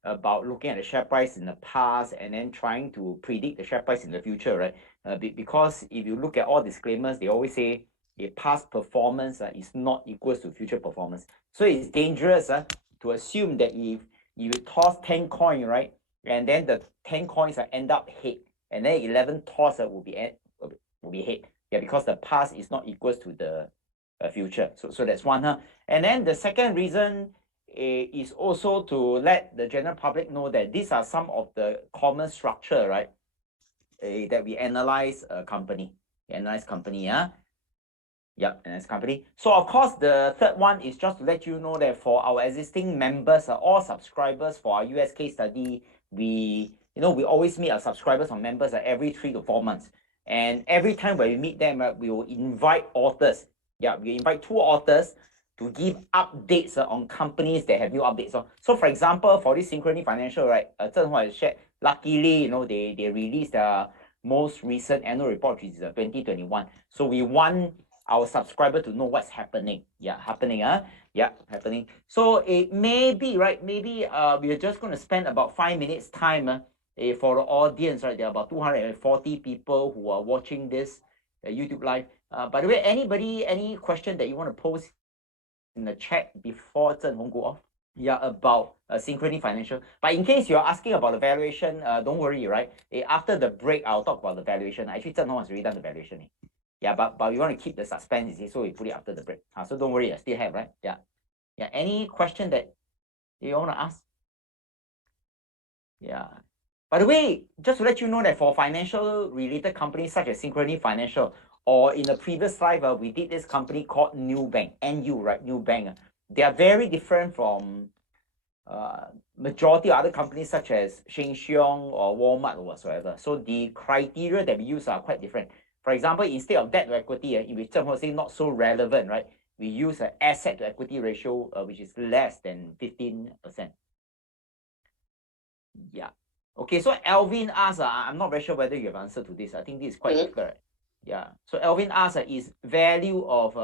about looking at the share price in the past and then trying to predict the share price in the future, right? Because if you look at all disclaimers, they always say a past performance is not equals to future performance. So it's dangerous to assume that if you toss 10 coins, right, and then the 10 coins end up head, and then 11 toss will be head. Yeah, because the past is not equals to the future. So that's one. And then the second reason is also to let the general public know that these are some of the common structure, right, that we analyze a company. Analyze company, yeah. Yep, analyze company. So of course, the third one is just to let you know that for our existing members, all subscribers for our US case study, we always meet our subscribers or members every 3 to 4 months. And every time when we meet them, we will invite authors. Yeah, we invite 2 authors to give updates on companies that have new updates. So for example, for this Synchrony Financial, right, Zheng Hua has shared, luckily, they released their most recent annual report, which is 2021. So we want our subscriber to know what's happening. Yeah, happening. Yeah, happening. So it may be, right, maybe we're just going to spend about 5 minutes time for the audience, right? There are about 240 people who are watching this YouTube live. By the way, any question that you want to pose in the chat before Zheng Hong go off? Yeah, about Synchrony Financial. But in case you're asking about the valuation, don't worry, right? After the break, I'll talk about the valuation. Actually, Zheng Hong has already done the valuation. Yeah, but we want to keep the suspense, so we put it after the break. So don't worry, I still have, right? Yeah. Any question that you want to ask? Yeah. By the way, just to let you know that for financial related companies such as Synchrony Financial, or in the previous slide, we did this company called New Bank, NU, right? New Bank. They are very different from majority of other companies such as Sheng Siong or Walmart or whatsoever. So the criteria that we use are quite different. For example, instead of debt to equity, which Zheng Hua say not so relevant, right? We use an asset to equity ratio, which is less than 15%. Yeah. Okay, so Alvin asks, I'm not very sure whether you have answered to this. I think this is quite difficult. Right? Yeah. So Alvin asks, is value of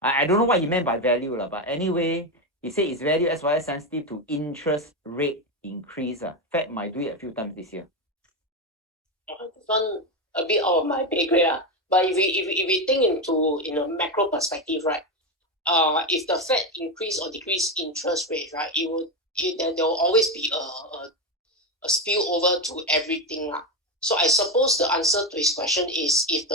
I don't know what he meant by value, but anyway, he said it's value SYS sensitive to interest rate increase. Fed might do it a few times this year. This one a bit out of my pay grade. But if we think into in a macro perspective, right? If the Fed increase or decrease interest rate, right, there will always be a spill over to everything. So I suppose the answer to his question is if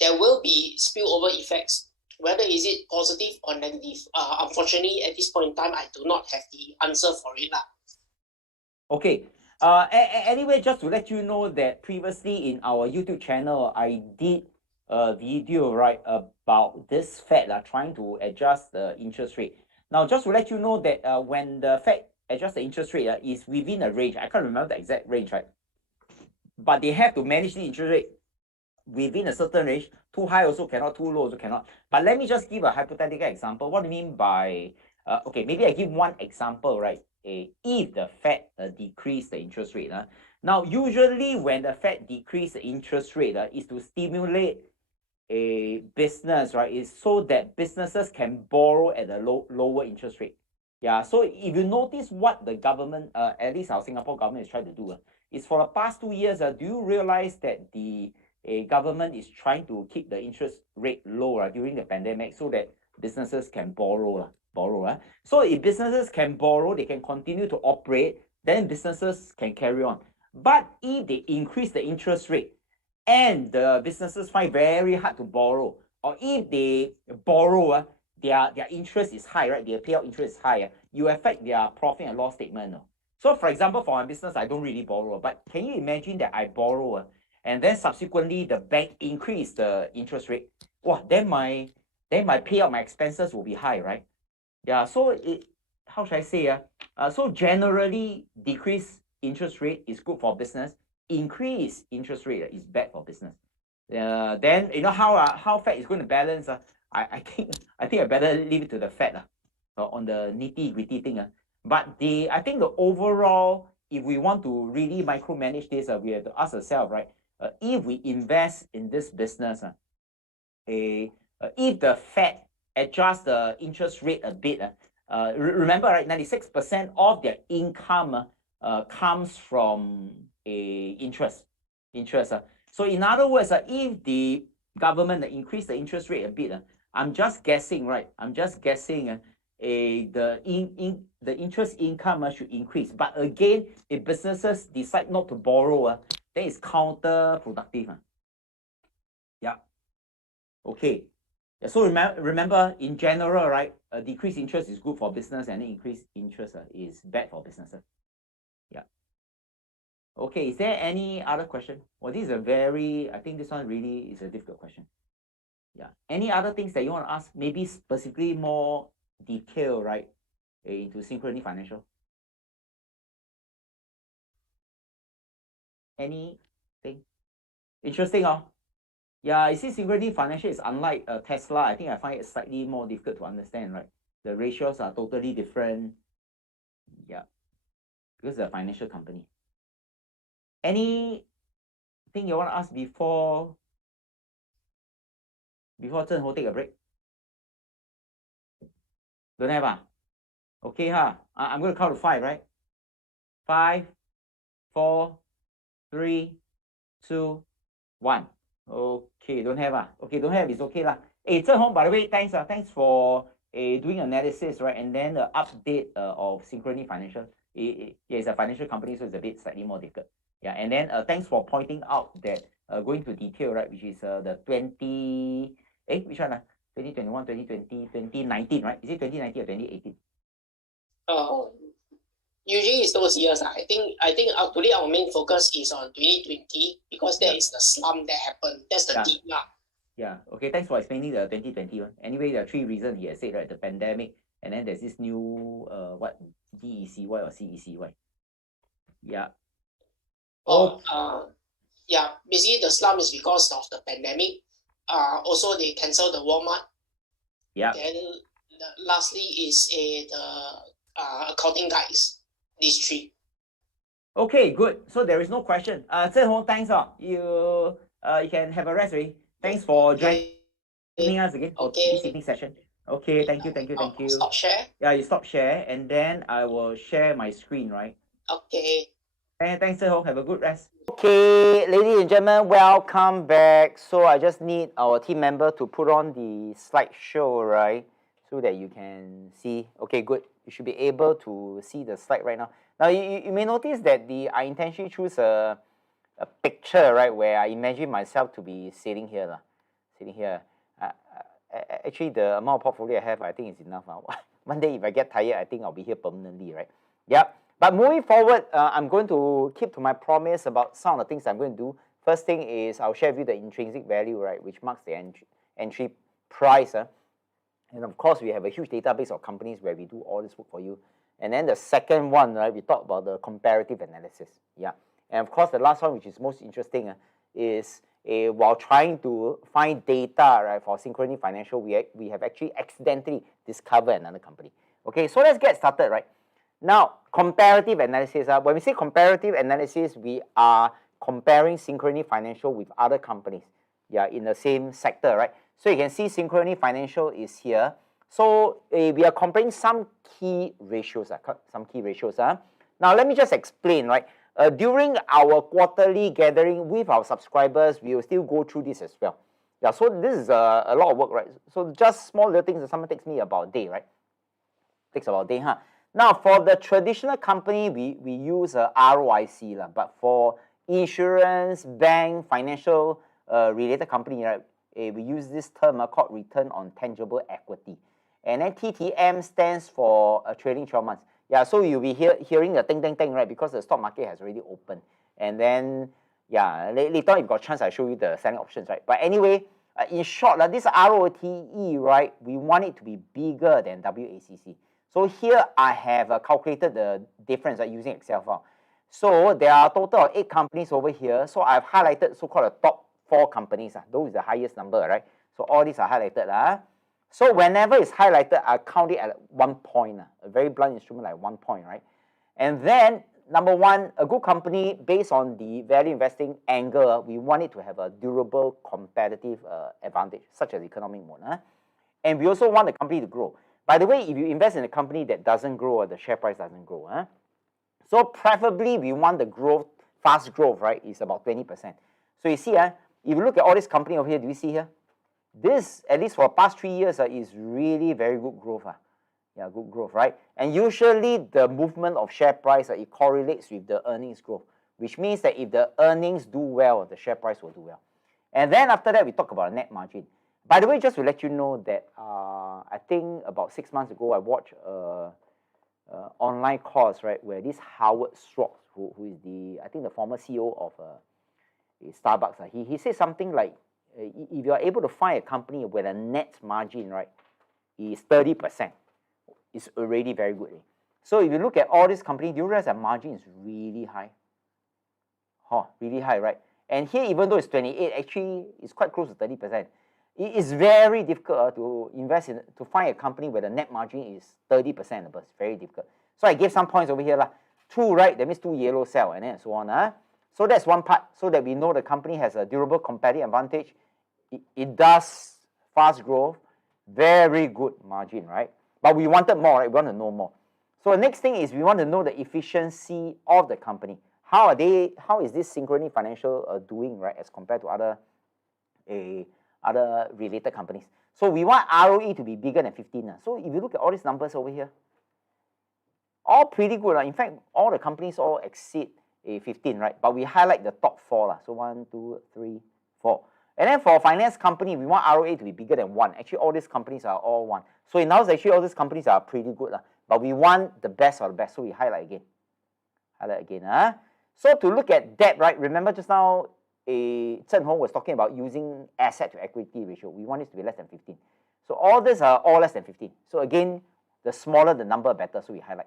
there will be spillover effects, whether is it positive or negative. Unfortunately, at this point in time, I do not have the answer for it. Okay. Anyway, just to let you know that previously in our YouTube channel, I did a video, right, about this Fed trying to adjust the interest rate. Now, just to let you know that when the Fed adjusts the interest rate is within a range. I can't remember the exact range, right? But they have to manage the interest rate within a certain range. Too high also cannot, too low also cannot. But let me just give a hypothetical example. What do you mean by, okay, maybe I give one example, right? If the Fed decrease the interest rate. Now, usually when the Fed decrease the interest rate is to stimulate a business, right? Is so that businesses can borrow at a lower interest rate. Yeah, so if you notice what the government, at least our Singapore government is trying to do, is for the past 2 years, do you realize that the government is trying to keep the interest rate low during the pandemic so that businesses can borrow. So if businesses can borrow, they can continue to operate, then businesses can carry on. But if they increase the interest rate and the businesses find very hard to borrow, or if they borrow, their interest is high, right? Their payout interest is high, you affect their profit and loss statement. So for example, for my business, I don't really borrow, but can you imagine that I borrow and then subsequently the bank increase the interest rate? Wow, then my payout, my expenses will be high, right? Yeah, so how should I say? So generally, decrease interest rate is good for business. Increase interest rate is bad for business. Then you know how Fed is going to balance. I think I better leave it to the Fed on the nitty-gritty thing. But I think the overall, if we want to really micromanage this, we have to ask ourselves, right? If we invest in this business, if the Fed adjusts the interest rate a bit, remember, right, 96% of their income comes from interest. So in other words, if the government increase the interest rate a bit, I'm just guessing, right? I'm just guessing the interest income should increase. But again, if businesses decide not to borrow, then it's counterproductive. Yeah. Okay. Yeah, so remember, in general, right, a decreased interest is good for business, and increased interest is bad for businesses. Yeah. Okay, is there any other question? Well, this is I think this one really is a difficult question. Yeah. Any other things that you want to ask? Maybe specifically more detail, right, into Synchrony Financial? Anything? Interesting, Yeah, you see, Synchrony Financial is unlike Tesla. I think I find it slightly more difficult to understand, right? The ratios are totally different. Yeah, because it's a financial company. Anything you want to ask before Zhen Ho take a break? Don't have, Okay, I'm going to count to 5, right? 5, 4, 3, 2, 1. Okay, don't have, Okay, don't have, it's okay lah. Hey, Zhen Hong, by the way, thanks for doing analysis, right? And then the update of Synchrony Financial. It's a financial company, so it's a bit slightly more difficult. Yeah, and then thanks for pointing out that going to detail, right, which is the which one? 2021, 2020, 2019, right? Is it 2019 or 2018? Usually it's those years. I think today our main focus is on 2020 because that is the slump that happened. That's the deep lah. Yeah. Okay. Thanks for explaining the 2020 one. Anyway, there are 3 reasons he has said, right? The pandemic, and then there's this new what, DECY or CECY. Yeah. Yeah. Basically, the slump is because of the pandemic. Also, they canceled the Walmart. Yeah. Then lastly is the accounting guys. These 3. Okay, good. So there is no question. Zhen Hong, thanks. You can have a rest already. Thanks for joining us again for this evening session. Okay, thank you. Stop share. Yeah, you stop share, and then I will share my screen, right? Okay. Thanks, Zhen Hong. Have a good rest. Okay, ladies and gentlemen, welcome back. So I just need our team member to put on the slideshow, right? So that you can see. Okay, good. You should be able to see the slide right now. Now, you may notice that I intentionally choose a picture, right, where I imagine myself to be sitting here. Actually, the amount of portfolio I have, I think is enough. One day, if I get tired, I think I'll be here permanently, right? Yeah. But moving forward, I'm going to keep to my promise about some of the things I'm going to do. First thing is I'll share with you the intrinsic value, right, which marks the entry price. And of course, we have a huge database of companies where we do all this work for you. And then the second one, right, we talk about the comparative analysis. Yeah. And of course, the last one, which is most interesting, is while trying to find data, right, for Synchrony Financial, we have actually accidentally discovered another company. Okay, so let's get started, right? Now, comparative analysis. When we say comparative analysis, we are comparing Synchrony Financial with other companies, yeah, in the same sector, right? So you can see Synchrony Financial is here. So we are comparing some key ratios. Now let me just explain, right? During our quarterly gathering with our subscribers, we will still go through this as well. Yeah, so this is a lot of work, right? So just small little things that sometimes takes me about a day, right? Takes about a day, Now for the traditional company, we use ROIC, but for insurance, bank, financial related company, right? We use this term called return on tangible equity. And then TTM stands for trailing 12 months. Yeah, so you'll be hearing the ting, right? Because the stock market has already opened. And then, yeah, later on, if you've got a chance, I'll show you the selling options, right? But anyway, in short, this ROTE, right, we want it to be bigger than WACC. So here I have calculated the difference using Excel file. So there are a total of 8 companies over here. So I've highlighted so-called the top 4 companies. Those are the highest number, right? So all these are highlighted. So whenever it's highlighted, I count it at 1 point, a very blunt instrument like 1 point, right? And then, number one, a good company, based on the value investing angle, we want it to have a durable competitive advantage, such as economic moat. And we also want the company to grow. By the way, if you invest in a company that doesn't grow or the share price doesn't grow, so preferably we want the growth, fast growth, right, is about 20%. So you see, if you look at all this company over here, do you see here? This, at least for the past 3 years, is really very good growth. Yeah, good growth, right? And usually the movement of share price, it correlates with the earnings growth, which means that if the earnings do well, the share price will do well. And then after that, we talk about net margin. By the way, just to let you know that I think about 6 months ago, I watched an online course, right, where this Howard Schwartz, who is the, I think the former CEO of Starbucks, he said something like, if you are able to find a company where the net margin, right, is 30%, it's already very good. So if you look at all these companies, you realize that margin is really high. Really high, right? And here, even though it's 28, actually, it's quite close to 30%. It is very difficult to invest in, to find a company where the net margin is 30% above. It's very difficult. So I gave some points over here. 2, right? That means 2 yellow cell, and then so on. So that's one part, so that we know the company has a durable competitive advantage. It does fast growth, very good margin, right? But we wanted more, right? We want to know more. So the next thing is we want to know the efficiency of the company. How is this Synchrony Financial doing, right, as compared to other related companies? So we want ROE to be bigger than 15. So if you look at all these numbers over here, all pretty good. In fact, all the companies all exceed 15, right? But we highlight the top 4. So 1, 2, 3, 4. And then for finance company, we want ROA to be bigger than 1. Actually, all these companies are all 1. So in ours, actually, all these companies are pretty good. But we want the best of the best. So we highlight again. So to look at debt, right? Remember just now, Zhen Hong was talking about using asset to equity ratio. We want it to be less than 15. So all these are all less than 15. So again, the smaller the number, better. So we highlight.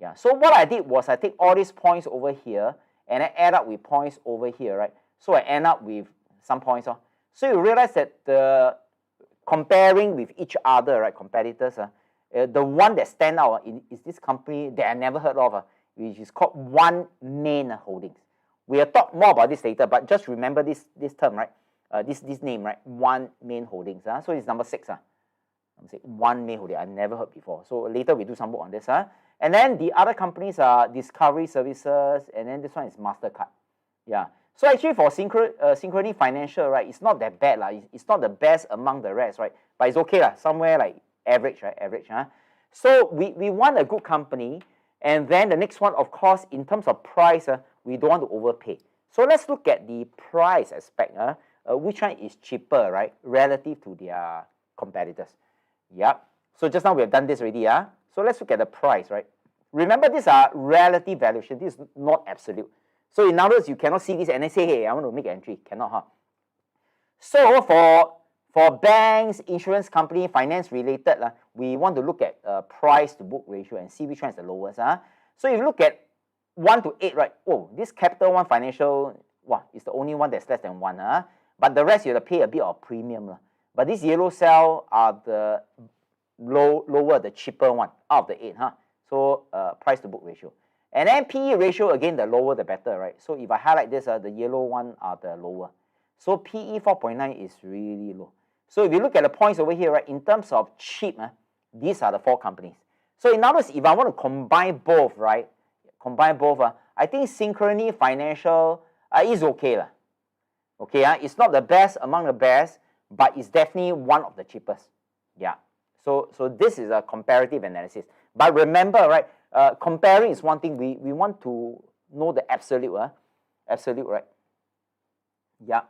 Yeah. So what I did was I take all these points over here and I add up with points over here, right? So I end up with some points. So you realize that the comparing with each other, right, competitors, the one that stand out is this company that I never heard of, which is called One Main Holdings. We'll talk more about this later, but just remember this term, right? This name, right? One Main Holdings. So it's number 6. One Main Holdings. I never heard before. So later we do some work on this. And then the other companies are Discovery Services, and then this one is MasterCard. Yeah. So actually for Synchrony Financial, right, it's not that bad. It's not the best among the rest, right? But it's okay, somewhere like average, right? Average. So we want a good company. And then the next one, of course, in terms of price, we don't want to overpay. So let's look at the price aspect. Which one is cheaper, right, relative to their competitors? Yep. So just now we have done this already. So let's look at the price, right? Remember, these are relative valuation. This is not absolute. So in other words, you cannot see this and then say, hey, I want to make an entry. Cannot, So for banks, insurance company, finance related, we want to look at price to book ratio and see which one is the lowest. So if you look at 1 to 8, right? Oh, this Capital One Financial, is the only one that's less than 1. But the rest you have to pay a bit of premium. But this yellow cell are the lower, the cheaper one out of the 8. So price to book ratio. And then PE ratio, again, the lower the better, right? So if I highlight this, the yellow one are the lower. So PE 4.9 is really low. So if you look at the points over here, right, in terms of cheap, these are the 4 companies. So in other words, if I want to combine both, right, I think Synchrony Financial is okay. Okay, it's not the best among the best, but it's definitely one of the cheapest. Yeah. So this is a comparative analysis. But remember, right, comparing is one thing. We want to know the absolute, right? Yeah.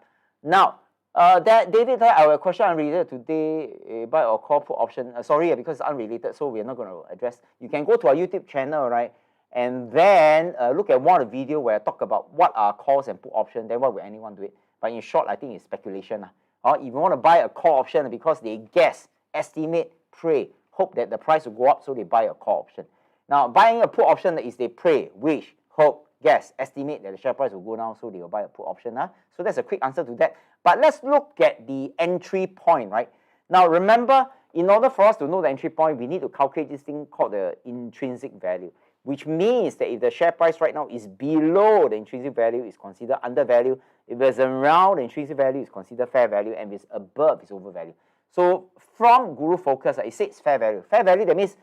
Now, David, I have a question unrelated today. Buy or call put option. Sorry, because it's unrelated, so we're not going to address. You can go to our YouTube channel, right, and then look at one of the videos where I talk about what are calls and put option. Then why would anyone do it? But in short, I think it's speculation. If you want to buy a call option because they guess, estimate, pray, hope that the price will go up, so they buy a call option. Now, buying a put option is they pray, wish, hope, guess, estimate that the share price will go down, so they will buy a put option. So that's a quick answer to that. But let's look at the entry point, right? Now remember, in order for us to know the entry point, we need to calculate this thing called the intrinsic value, which means that if the share price right now is below the intrinsic value, it's considered undervalue. If it's around the intrinsic value, it's considered fair value, and if it's above, it's overvalue. So from Guru Focus, it says fair value. Fair value, that means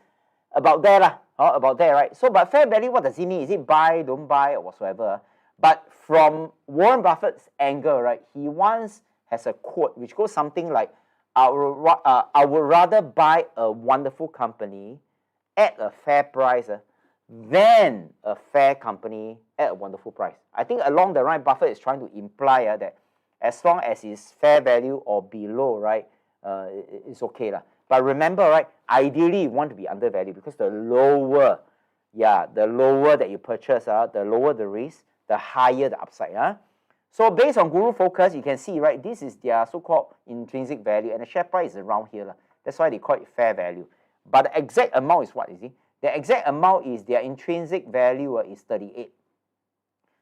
about there, about there, right? So, but fair value, what does it mean? Is it buy, don't buy, or whatsoever? But from Warren Buffett's angle, right, he once has a quote which goes something like, I would rather buy a wonderful company at a fair price than a fair company at a wonderful price. I think along the line, Buffett is trying to imply that as long as it's fair value or below, right, it's okay. But remember, right, ideally you want to be undervalued, because the lower that you purchase, the lower the risk, the higher the upside. So based on Guru Focus, you can see, right, this is their so-called intrinsic value, and the share price is around here. That's why they call it fair value. But the exact amount is what, you see? The exact amount is their intrinsic value is 38.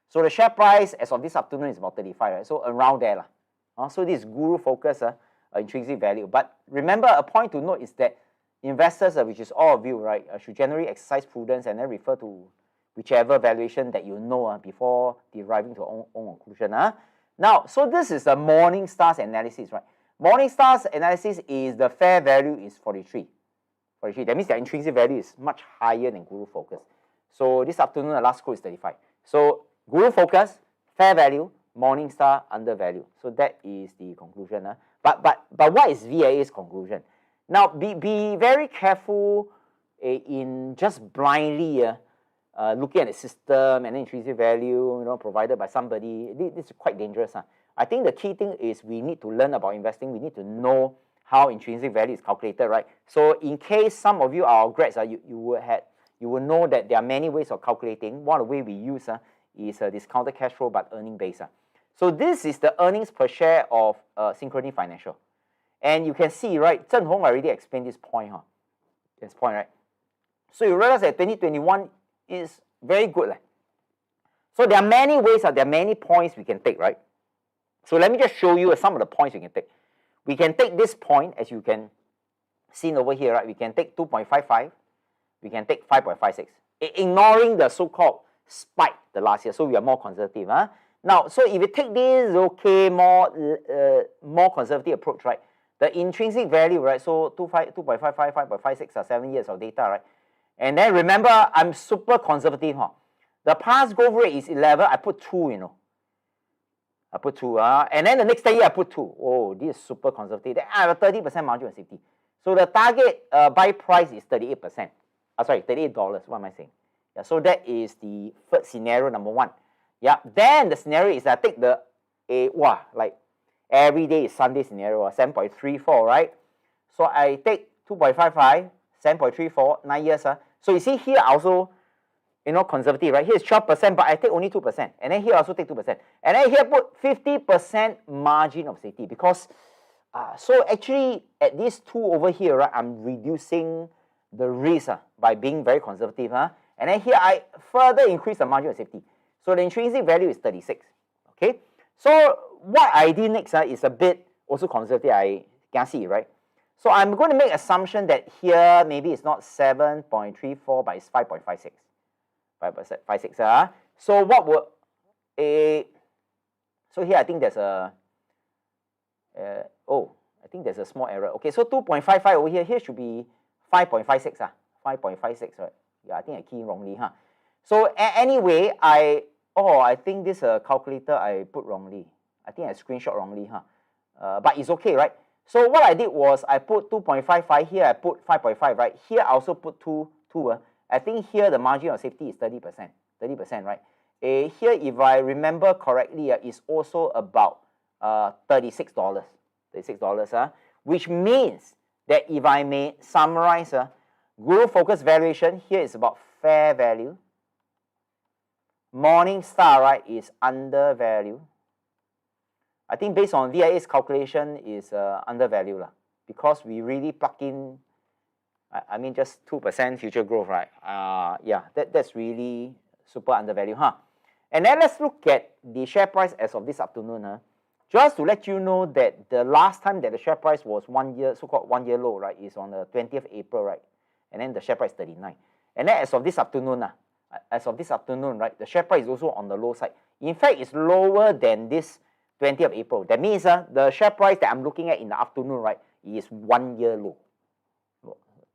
So the share price as of this afternoon is about 35, right? So around there. So this is Guru Focus intrinsic value. But remember, a point to note is that investors, which is all of you, right, should generally exercise prudence and then refer to whichever valuation that you know before deriving to own conclusion. Now, so this is the Morningstar's analysis, right? Morningstar's analysis is the fair value is 43. That means the intrinsic value is much higher than Guru Focus. So this afternoon, the last quote is 35. So Guru Focus, fair value, Morningstar, undervalue. So that is the conclusion. But what is VIA's conclusion? Now, be very careful in just blindly looking at the system and intrinsic value, provided by somebody. This is quite dangerous. I think the key thing is we need to learn about investing. We need to know how intrinsic value is calculated, right? So in case some of you are grads, you will know that there are many ways of calculating. One of the ways we use is discounted cash flow but earning base. So this is the earnings per share of Synchrony Financial. And you can see, right, Zhen Hong already explained this point. This point, right? So you realize that 2021 is very good. So there are many ways, there are many points we can take, right? So let me just show you some of the points we can take. We can take this point, as you can see over here, right? We can take 2.55. We can take 5.56. Ignoring the so-called spike the last year. So we are more conservative. Now, so if you take this, more conservative approach, right? The intrinsic value, right? So 2.55, 5.56 are 7 years of data, right? And then remember, I'm super conservative. The past growth rate is 11. I put 2, I put 2. And then the next year, I put 2. Oh, this is super conservative. Then I have a 30% margin of safety. So the target buy price is 38%. Sorry, $38. What am I saying? Yeah, so that is the first scenario, number one. Yeah. Then the scenario is I take the like every day is Sunday scenario, 7.34, right? So I take 2.55, 7.34, 9 years. So you see here also, conservative, right? Here is 12%, but I take only 2%. And then here I also take 2%. And then here put 50% margin of safety, because so actually at these two over here, right, I'm reducing the risk by being very conservative. And then here I further increase the margin of safety. So the intrinsic value is 36. Okay. So what I did next is a bit also conservative. I can see, right? So I'm going to make assumption that here maybe it's not 7.34, but it's 5.56. 5.56. So what would so here I think there's a I think there's a small error. Okay, so 2.55 over here. Here should be 5.56. 5.56, right? Yeah, I think I keyed wrongly. So anyway, I think this calculator I put wrongly. I think I screenshot wrongly. But it's okay, right? So what I did was I put 2.55 here. I put 5.5, right? Here I also put 2. I think here the margin of safety is 30%. 30%, right? Here, if I remember correctly, is also about $36. $36, which means that if I may summarize, Guru Focus valuation here is about fair value. Morningstar, right, is undervalue. I think based on VIA's calculation is undervalue because we really plug in, I mean just 2% future growth, right? Yeah, that's really super undervalue, And then let's look at the share price as of this afternoon. just to let you know that the last time that the share price was 1 year, so-called 1 year low, right, is on the 20th April, right? And then the share price 39. And then as of this afternoon, right, the share price is also on the low side. In fact, it's lower than this 20th April. That means the share price that I'm looking at in the afternoon, right, is 1 year low.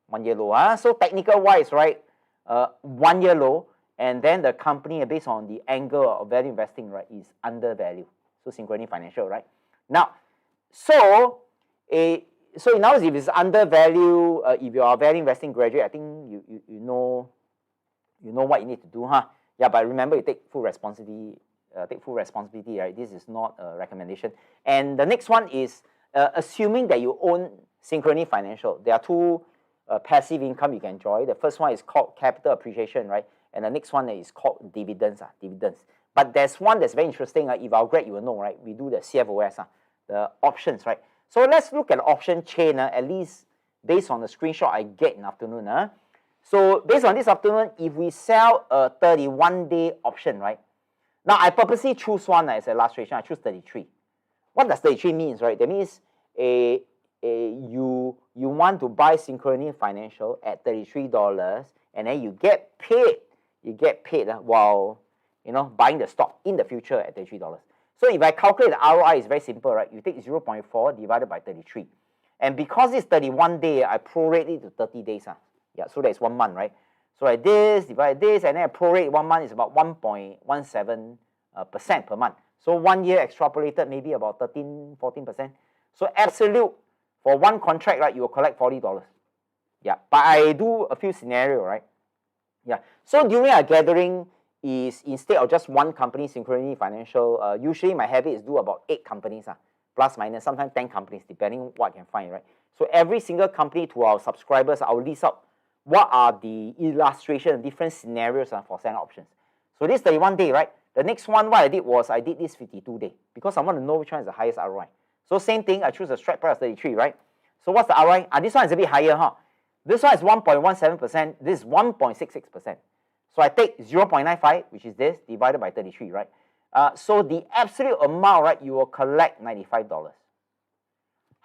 1 year low. So technical wise, right, 1 year low, and then the company, based on the angle of value investing, right, is undervalued. So Synchrony Financial, right? Now, so in other words, if it's undervalued, if you are a value investing graduate, I think you know what you need to do, huh? Yeah, but remember, you take full responsibility. Right? This is not a recommendation. And the next one is assuming that you own Synchrony Financial. There are two passive income you can enjoy. The first one is called capital appreciation, right? And the next one is called dividends. But there's one that's very interesting. If our grad, you will know, right? We do the CFOS, the options, right? So let's look at the option chain, at least based on the screenshot I get in the afternoon. So based on this afternoon, if we sell a 31-day option, right? Now, I purposely choose one as an illustration. I choose 33. What does 33 means, right? That means you want to buy Synchrony Financial at $33, and then you get paid. While buying the stock in the future at $33. So if I calculate the ROI, it's very simple, right? You take 0.4 divided by 33. And because it's 31 days, I prorate it to 30 days. Yeah, so that's 1 month, right? So like this, divide this, and then I prorate 1 month is about 1.17% per month. So 1 year extrapolated, maybe about 13, 14%. So absolute, for one contract, right, you will collect $40. Yeah, but I do a few scenarios, right? Yeah, so during a gathering, is instead of just one company, Synchrony Financial, usually my habit is do about 8 companies, plus minus, sometimes 10 companies, depending on what I can find, right? So every single company to our subscribers, I will list out what are the illustration, different scenarios for selling options. So this 31 day, right? The next one, what I did was I did this 52 day because I want to know which one is the highest ROI. So same thing, I choose a strike price of 33, right? So what's the ROI? This one is a bit higher, huh? This one is 1.17%, this is 1.66%. So I take 0.95, which is this, divided by 33, right? So the absolute amount, right, you will collect $95.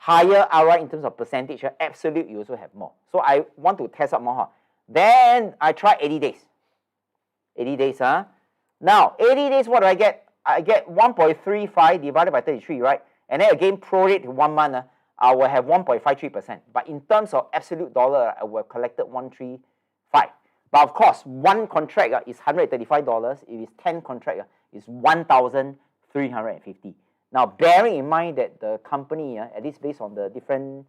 Higher ROI in terms of percentage, absolute, you also have more. So I want to test out more, huh? Then I try 80 days. 80 days, huh? Now, 80 days, what do I get? I get 1.35 divided by 33, right? And then again, prorate to 1 month, I will have 1.53%. But in terms of absolute dollar, I will have collected 135. But of course, one contract is $135. If it's 10 contract, it's $1,350. Now, bearing in mind that the company, at least based on the different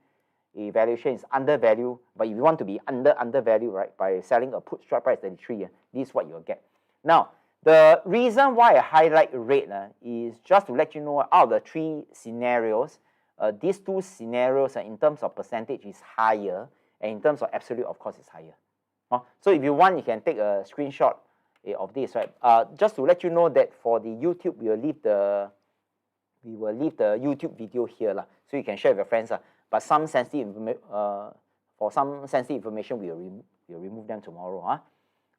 evaluation, is undervalued. But if you want to be undervalued, right, by selling a put strike price 33, this is what you'll get. Now, the reason why I highlight red is just to let you know out of the 3 scenarios, these 2 scenarios in terms of percentage is higher, and in terms of absolute, of course, is higher. So if you want, you can take a screenshot of this, right? Just to let you know that for the YouTube, we will leave the YouTube video here, so you can share with your friends. But some sensitive for some sensitive information, we will remove them tomorrow.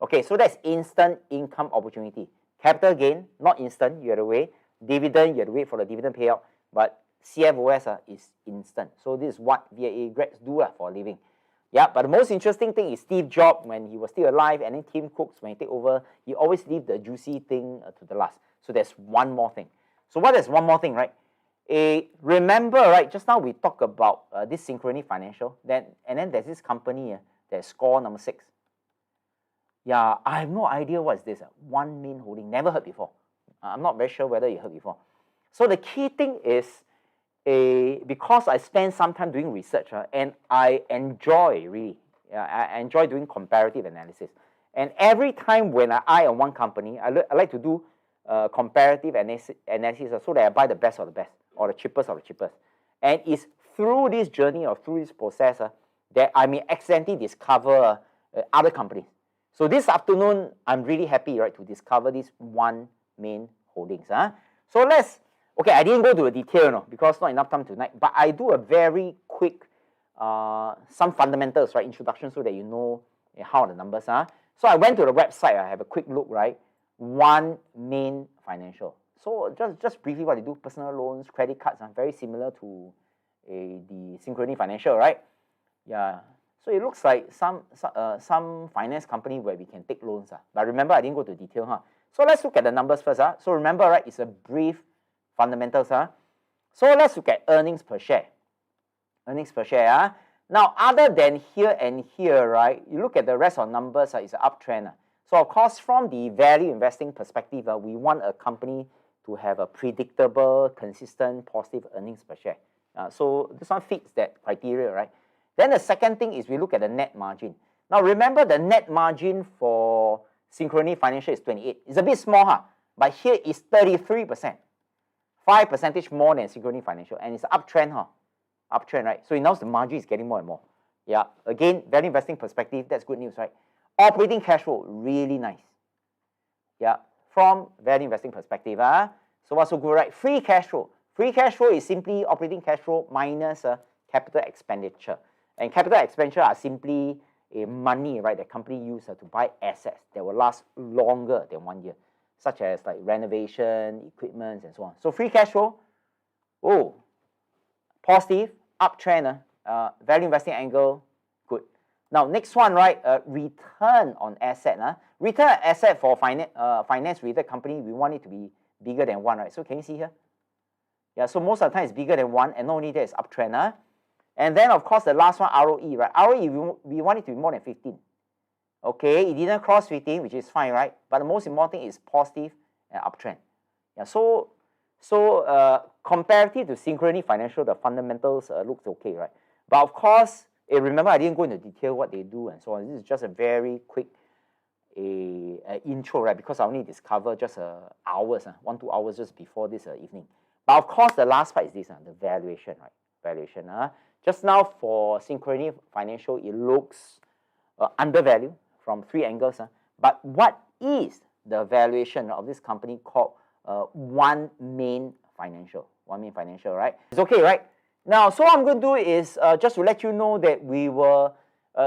Okay, so that's instant income opportunity. Capital gain, not instant, you have to wait. Dividend, you have to wait for the dividend payout. But CFOS is instant. So this is what ViA grads do for a living. Yeah, but the most interesting thing is Steve Jobs, when he was still alive, and then Tim Cook, when he take over, he always leave the juicy thing to the last. So there's one more thing. So what is one more thing, right? Remember, right, just now we talked about this Synchrony Financial, and then there's this company that's score number 6. Yeah, I have no idea what is this. One Main Holding, never heard before. I'm not very sure whether you heard before. So the key thing is, because I spend some time doing research, and I enjoy I enjoy doing comparative analysis. And every time when I eye on one company, I like to do comparative analysis so that I buy the best of the best, or the cheapest of the cheapest. And it's through this journey or through this process that I may accidentally discover other companies. So this afternoon, I'm really happy, right, to discover this One Main Holdings. So okay, I didn't go to the detail, because not enough time tonight, but I do a very quick, some fundamentals, right, introduction, so that you know how the numbers are. So I went to the website, I have a quick look, right, One Main Financial. So just briefly what they do, personal loans, credit cards are very similar to the Synchrony Financial, right? Yeah. So it looks like some finance company where we can take loans. But remember, I didn't go to detail. So let's look at the numbers first. So remember, right, it's a brief fundamentals. So let's look at earnings per share. Earnings per share. Now, other than here and here, right, you look at the rest of numbers, it's an uptrend. So of course, from the value investing perspective, we want a company to have a predictable, consistent, positive earnings per share. So this one fits that criteria, right? Then the second thing is we look at the net margin. Now remember the net margin for Synchrony Financial is 28. It's a bit small, but here is 33%. 5% more than Synchrony Financial, and it's uptrend, uptrend, right? So now the margin is getting more and more. Yeah, again, value investing perspective, that's good news, right? Operating cash flow, really nice. Yeah, from value investing perspective, so what's so good, right? Free cash flow. Free cash flow is simply operating cash flow minus capital expenditure. And capital expenditure are simply money, right, that company use to buy assets that will last longer than 1 year, such as like renovation, equipment, and so on. So free cash flow, positive, uptrend, value investing angle, good. Now next one, right, return on asset. Return on asset for finance-related company, we want it to be bigger than 1, right? So can you see here? Yeah, so most of the time it's bigger than 1, and not only that, it's uptrend. And then of course the last one, ROE, right? ROE, we want it to be more than 15. Okay, it didn't cross 15, which is fine, right? But the most important thing is positive and uptrend. Yeah, so comparative to Synchrony Financial, the fundamentals looks okay, right? But of course, remember I didn't go into detail what they do and so on. This is just a very quick intro, right? Because I only discovered just hours, 1-2 hours just before this evening. But of course, the last part is this, the valuation, right? Valuation. Just now for Synchrony Financial, it looks undervalued from 3 angles. But what is the valuation of this company called One Main Financial? One Main Financial, right? It's okay, right? Now, so what I'm going to do is just to let you know that we will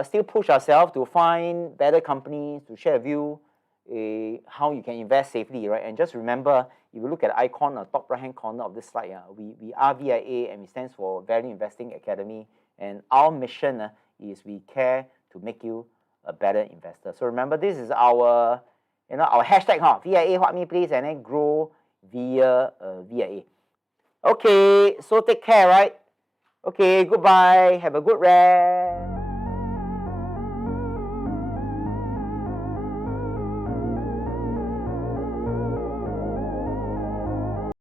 still push ourselves to find better companies to share with you how you can invest safely, right? And just remember, if you look at the icon on the top right-hand corner of this slide, we are ViA, and it stands for Value Investing Academy. And our mission is we care to make you a better investor. So remember, this is our, our hashtag, ViA, what me please, and then grow via ViA. Okay, so take care, right? Okay, goodbye. Have a good rest.